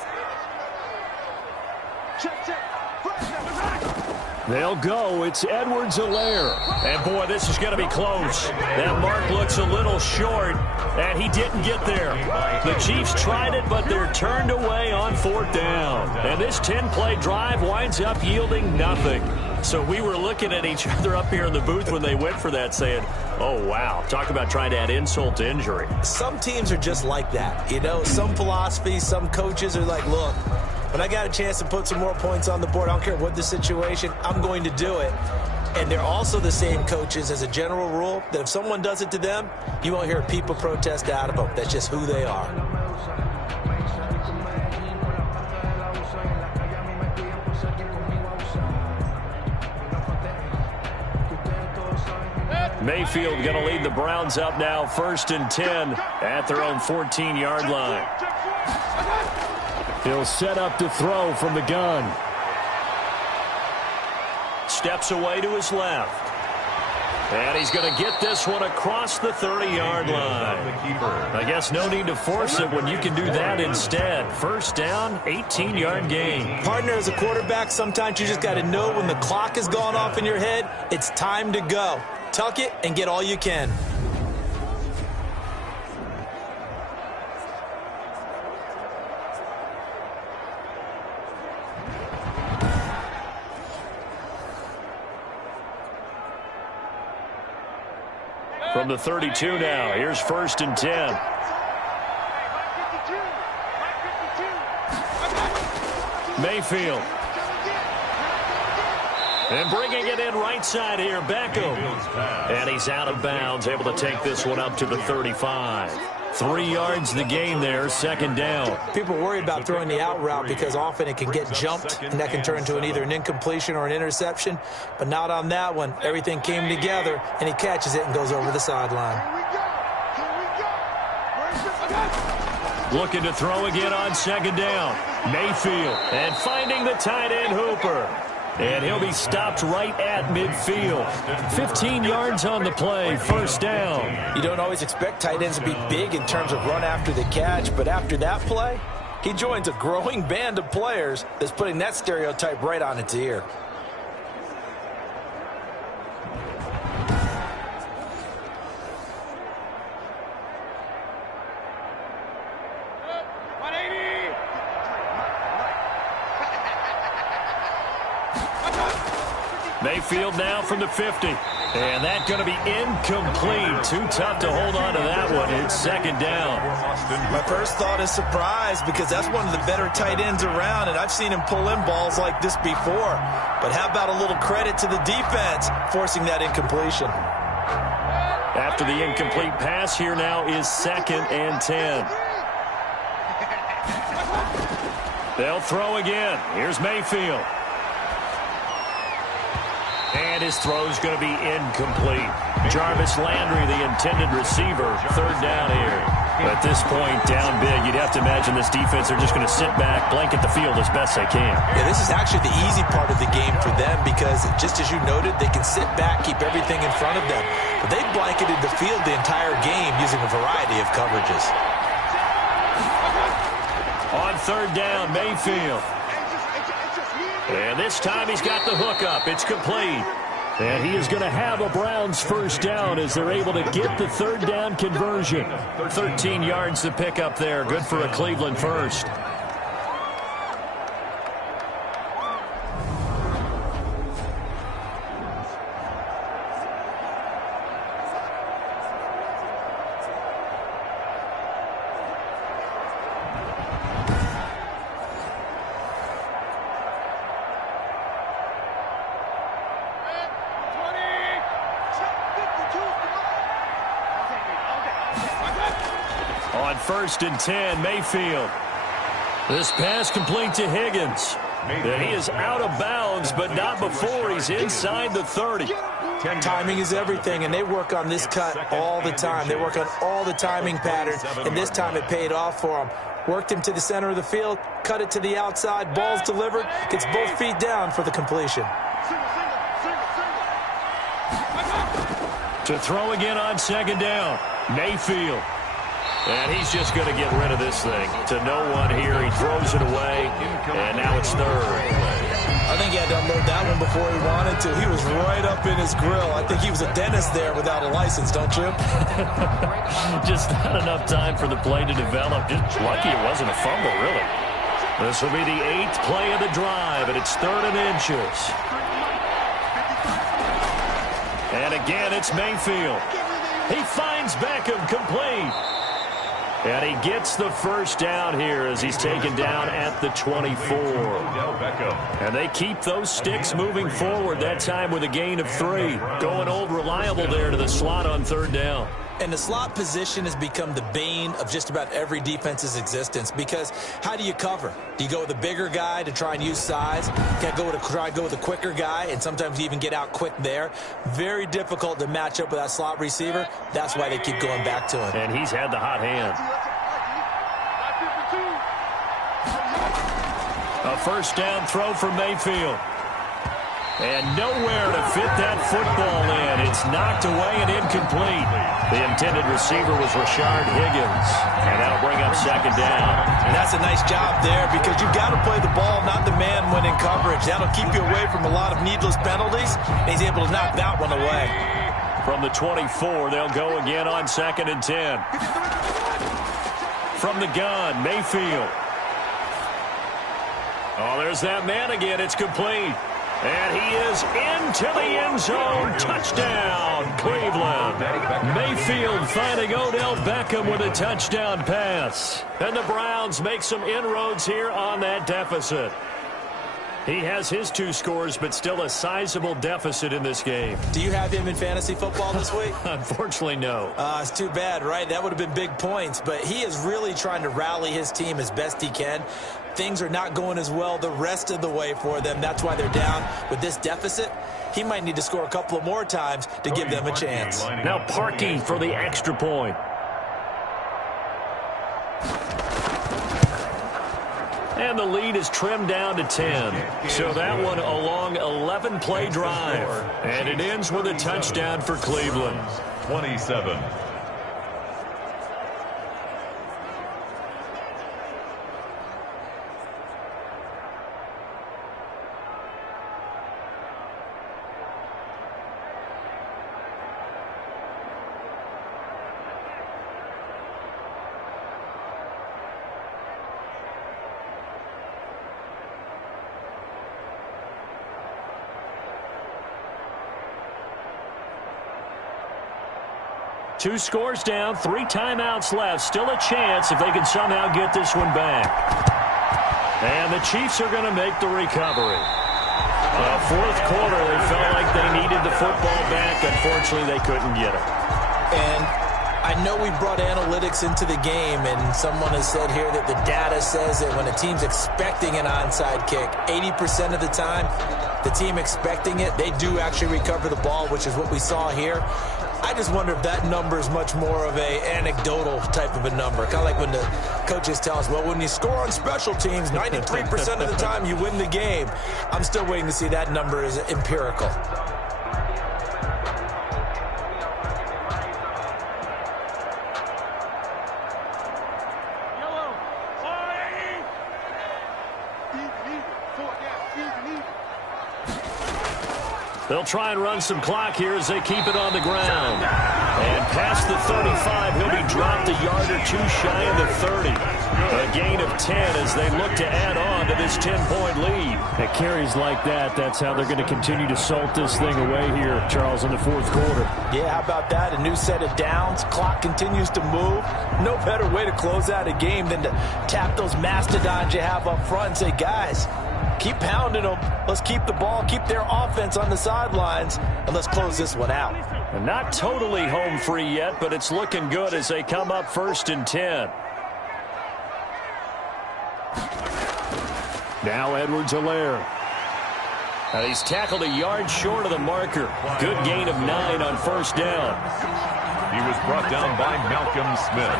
They'll go. It's Edwards-Helaire. And, boy, this is going to be close. That mark looks a little short, and he didn't get there. The Chiefs tried it, but they're turned away on 4th down. And this 10-play drive winds up yielding nothing. So we were looking at each other up here in the booth when they went for that saying, oh, wow, talk about trying to add insult to injury. Some teams are just like that. You know, some philosophies, some coaches are like, look, when I got a chance to put some more points on the board, I don't care what the situation, I'm going to do it. And they're also the same coaches as a general rule that if someone does it to them, you won't hear people protest out of them. That's just who they are. Mayfield going to lead the Browns up now, 1st and 10 at their own 14-yard line. He'll set up to throw from the gun. Steps away to his left. And he's going to get this one across the 30-yard line. I guess no need to force it when you can do that instead. 1st down, 18-yard gain. Partner, as a quarterback, sometimes you just got to know when the clock has gone off in your head, it's time to go. Tuck it and get all you can. From the 32 now, here's 1st and 10. Mayfield. And bringing it in right side here, Beckham. And he's out of bounds, able to take this one up to the 35. 3 yards the gain there, 2nd down. People worry about throwing the out route because often it can get jumped, and that can turn into either an incompletion or an interception. But not on that one. Everything came together, and he catches it and goes over the sideline. Looking to throw again on 2nd down. Mayfield, and finding the tight end Hooper. And he'll be stopped right at midfield. 15 yards on the play, 1st down. You don't always expect tight ends to be big in terms of run after the catch, but after that play, he joins a growing band of players that's putting that stereotype right on its ear. Mayfield now from the 50. And that's going to be incomplete. Too tough to hold on to that one. It's 2nd down. My first thought is surprise because that's one of the better tight ends around, and I've seen him pull in balls like this before. But how about a little credit to the defense forcing that incompletion? After the incomplete pass, here now is 2nd and 10. They'll throw again. Here's Mayfield. And his throw's going to be incomplete. Jarvis Landry, the intended receiver, 3rd down here. At this point, down big, you'd have to imagine this defense are just going to sit back, blanket the field as best they can. Yeah, this is actually the easy part of the game for them because, just as you noted, they can sit back, keep everything in front of them. But they've blanketed the field the entire game using a variety of coverages. On 3rd down, Mayfield. And this time he's got the hook up. It's complete. And he is going to have a Browns first down as they're able to get the third down conversion. 13 yards to pick up there. Good for a Cleveland first. On 1st and 10, Mayfield. This pass complete to Higgins. And he is out of bounds, but not before he's inside the 30. Timing is everything, and they work on this cut all the time. They work on all the timing patterns, and this time it paid off for him. Worked him to the center of the field, cut it to the outside, ball's delivered, gets both feet down for the completion. To throw again on 2nd down, Mayfield. And he's just going to get rid of this thing. To no one here. He throws it away, and now it's 3rd. I think he had to unload that one before he wanted to. He was right up in his grill. I think he was a dentist there without a license, don't you? Just not enough time for the play to develop. Just lucky it wasn't a fumble, really. This will be the 8th play of the drive, and it's 3rd and inches. And again, it's Mayfield. He finds Beckham complete. And he gets the first down here as he's taken down at the 24. And they keep those sticks moving forward, that time with a gain of 3. Going old reliable there to the slot on 3rd down. And the slot position has become the bane of just about every defense's existence, because how do you cover? Do you go with a bigger guy to try and use size? Can't go with a quicker guy, and sometimes you even get out quick there. Very difficult to match up with that slot receiver. That's why they keep going back to him. And he's had the hot hand. A first down throw for Mayfield. And nowhere to fit that football in. It's knocked away and incomplete. The intended receiver was Rashard Higgins. And that'll bring up 2nd down. And that's a nice job there, because you've got to play the ball, not the man when in coverage. That'll keep you away from a lot of needless penalties. And he's able to knock that one away. From the 24, they'll go again on 2nd and 10. From the gun, Mayfield. Oh, there's that man again. It's complete. And he is into the end zone. Touchdown, Cleveland. Mayfield finding Odell Beckham with a touchdown pass. And the Browns make some inroads here on that deficit. He has his 2 scores, but still a sizable deficit in this game. Do you have him in fantasy football this week? Unfortunately, no. It's too bad, right? That would have been big points. But he is really trying to rally his team as best he can. Things are not going as well the rest of the way for them. That's why they're down with this deficit. He might need to score a couple of more times to give them a chance. Now Parkey for the extra point. And the lead is trimmed down to 10. So that one a long 11-play drive. And it ends with a touchdown for Cleveland. 27. Two scores down, 3 timeouts left. Still a chance if they can somehow get this one back. And the Chiefs are going to make the recovery. 4th quarter, they felt like they needed the football back. Unfortunately, they couldn't get it. And I know we brought analytics into the game, and someone has said here that the data says that when a team's expecting an onside kick, 80% of the time, the team expecting it, they do actually recover the ball, which is what we saw here. I just wonder if that number is much more of a anecdotal type of a number. Kind of like when the coaches tell us, well, when you score on special teams, 93% of the time you win the game. I'm still waiting to see that number is empirical. They'll try and run some clock here as they keep it on the ground. And past the 35, he'll be dropped a yard or two shy of the 30. A gain of 10 as they look to add on to this 10-point lead. At carries like that, that's how they're going to continue to salt this thing away here, Charles, in the fourth quarter. Yeah, how about that? A new set of downs. Clock continues to move. No better way to close out a game than to tap those mastodons you have up front and say, guys, keep pounding them. Let's keep the ball, keep their offense on the sidelines, and let's close this one out. And not totally home free yet, but it's looking good as they come up 1st and 10. Now Edwards-Helaire. And he's tackled a yard short of the marker. Good gain of 9 on 1st down. He was brought down by Malcolm Smith.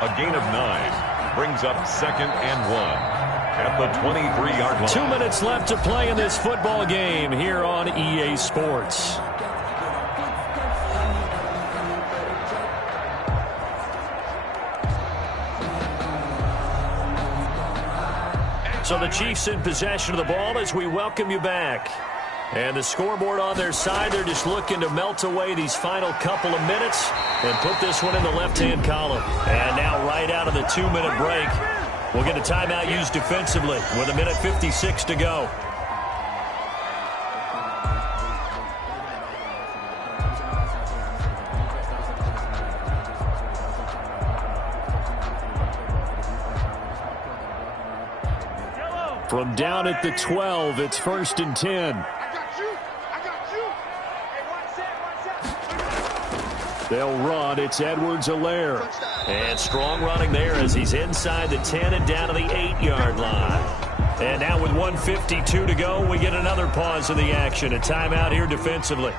A gain of 9 brings up 2nd and 1. At the 23-yard line. 2 minutes left to play in this football game here on EA Sports. So the Chiefs in possession of the ball as we welcome you back. And the scoreboard on their side, they're just looking to melt away these final couple of minutes and put this one in the left-hand column. And now right out of the 2-minute break, we'll get a timeout used defensively with 1:56 to go. From down at the 12, it's 1st and 10. They'll run. It's Edwards-Helaire. And strong running there as he's inside the 10 and down to the 8-yard line. And now with 1:52 to go, we get another pause in the action. A timeout here defensively.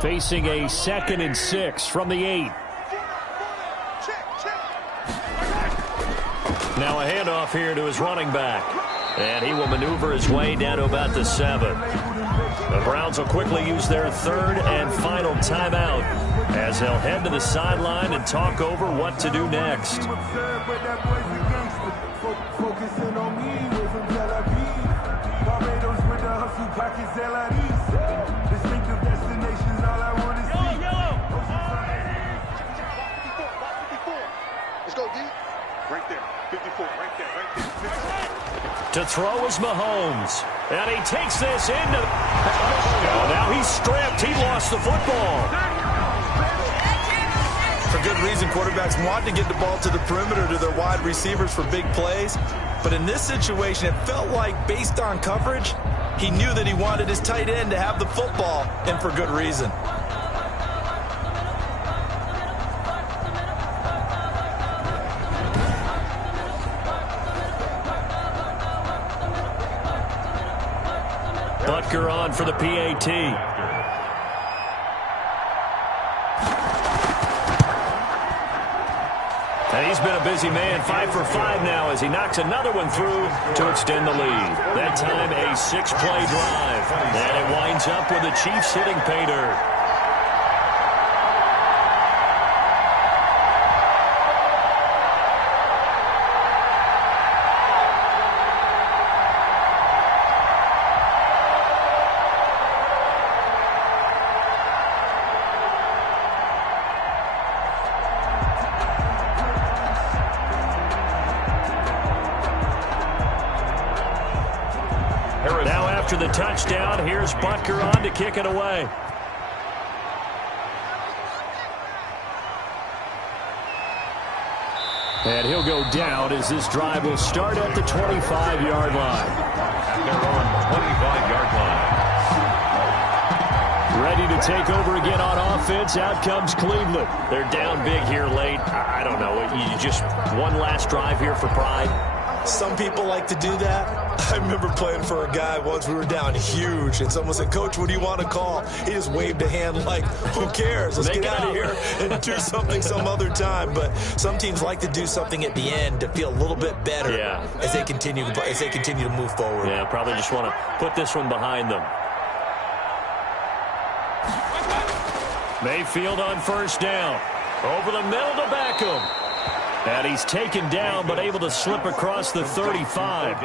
Facing a 2nd and 6 from the 8. Now a handoff here to his running back. And he will maneuver his way down to about the 7. The Browns will quickly use their 3rd and final timeout as they'll head to the sideline and talk over what to do next. Let's go, D. Right there. 54. Right there. To throw is Mahomes. And he takes this into... Oh, now he's stripped. He lost the football. For good reason, quarterbacks want to get the ball to the perimeter to their wide receivers for big plays. But in this situation, it felt like, based on coverage, he knew that he wanted his tight end to have the football, and for good reason. Butker on for the PAT. And he's been a busy man, 5 for 5 now as he knocks another one through to extend the lead. That time a 6-play drive. And it winds up with the Chiefs hitting pay dirt. Now after the touchdown, here's Butker on to kick it away. And he'll go down as this drive will start at the 25-yard line. At their own 25-yard line. Ready to take over again on offense. Out comes Cleveland. They're down big here late. I don't know. You just one last drive here for pride. Some people like to do that. I remember playing for a guy once. We were down huge, and someone said, "Coach, what do you want to call?" He just waved a hand like, who cares? Let's get out of here and do something some other time. But some teams like to do something at the end to feel a little bit better as they continue to move forward. Yeah, probably just want to put this one behind them. Mayfield on first down. Over the middle to Beckham. And he's taken down, but able to slip across the 35.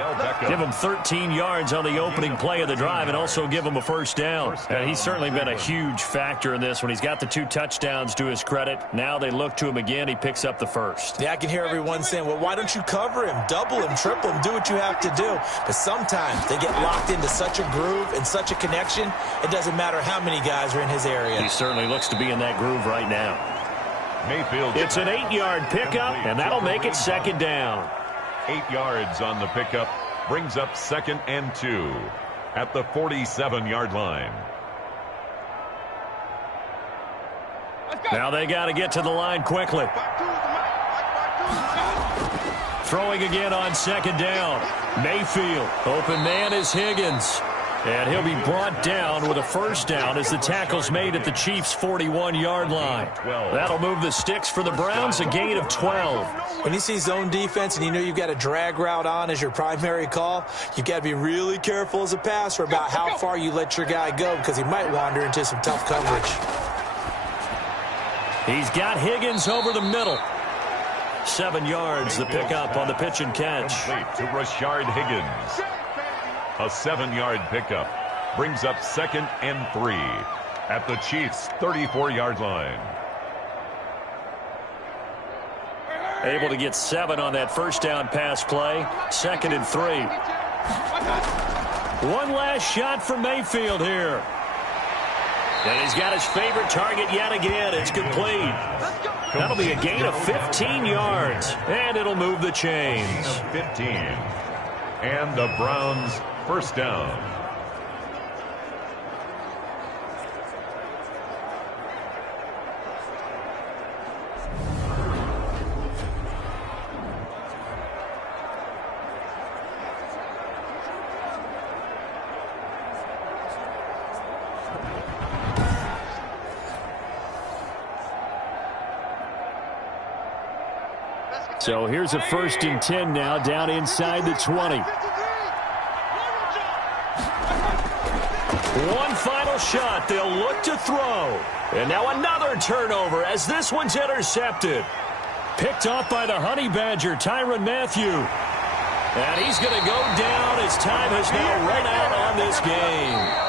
Give him 13 yards on the opening play of the drive and also give him a first down. And he's certainly been a huge factor in this when he's got the 2 touchdowns to his credit. Now they look to him again. He picks up the first. Yeah, I can hear everyone saying, well, why don't you cover him, double him, triple him, do what you have to do. But sometimes they get locked into such a groove and such a connection, it doesn't matter how many guys are in his area. He certainly looks to be in that groove right now. Mayfield. It's an 8-yard pickup, and that'll make it second down. 8 yards on the pickup brings up 2nd and 2 at the 47-yard line. Now they got to get to the line quickly. Throwing again on second down. Mayfield. Open man is Higgins. And he'll be brought down with a first down as the tackle's made at the Chiefs' 41-yard line. That'll move the sticks for the Browns, a gain of 12. When you see zone defense and you know you've got a drag route on as your primary call, you've got to be really careful as a passer about how far you let your guy go because he might wander into some tough coverage. He's got Higgins over the middle. 7 yards, the pickup on the pitch and catch. Complete to Rashard Higgins. A 7-yard pickup brings up 2nd and 3 at the Chiefs' 34-yard line. Able to get 7 on that first down pass play. 2nd and 3. One last shot for Mayfield here. And he's got his favorite target yet again. It's complete. That'll be a gain of 15 yards. And it'll move the chains. 15. And the Browns first down. So here's a 1st and 10 now down inside the 20. One final shot. They'll look to throw. And now another turnover as this one's intercepted. Picked off by the Honey Badger, Tyrann Mathieu. And he's going to go down as time has now run out on this game.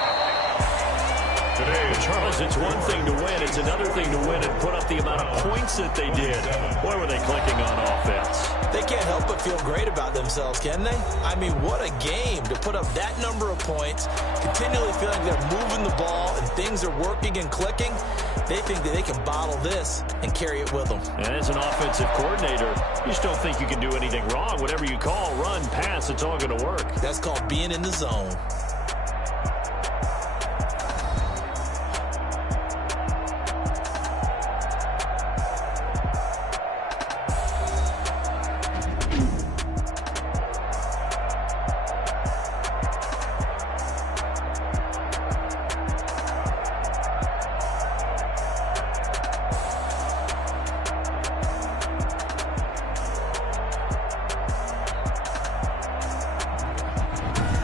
Charles, it's one thing to win. It's another thing to win and put up the amount of points that they did. Boy, were they clicking on offense. They can't help but feel great about themselves, can they? I mean, what a game to put up that number of points, continually feeling they're moving the ball and things are working and clicking. They think that they can bottle this and carry it with them. And as an offensive coordinator, you just don't think you can do anything wrong. Whatever you call, run, pass, it's all going to work. That's called being in the zone.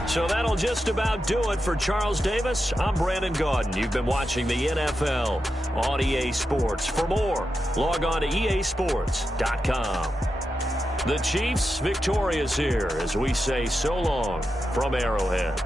So that'll just about do it for Charles Davis. I'm Brandon Gaudin. You've been watching the NFL on EA Sports. For more, log on to easports.com. The Chiefs victorious here as we say so long from Arrowhead.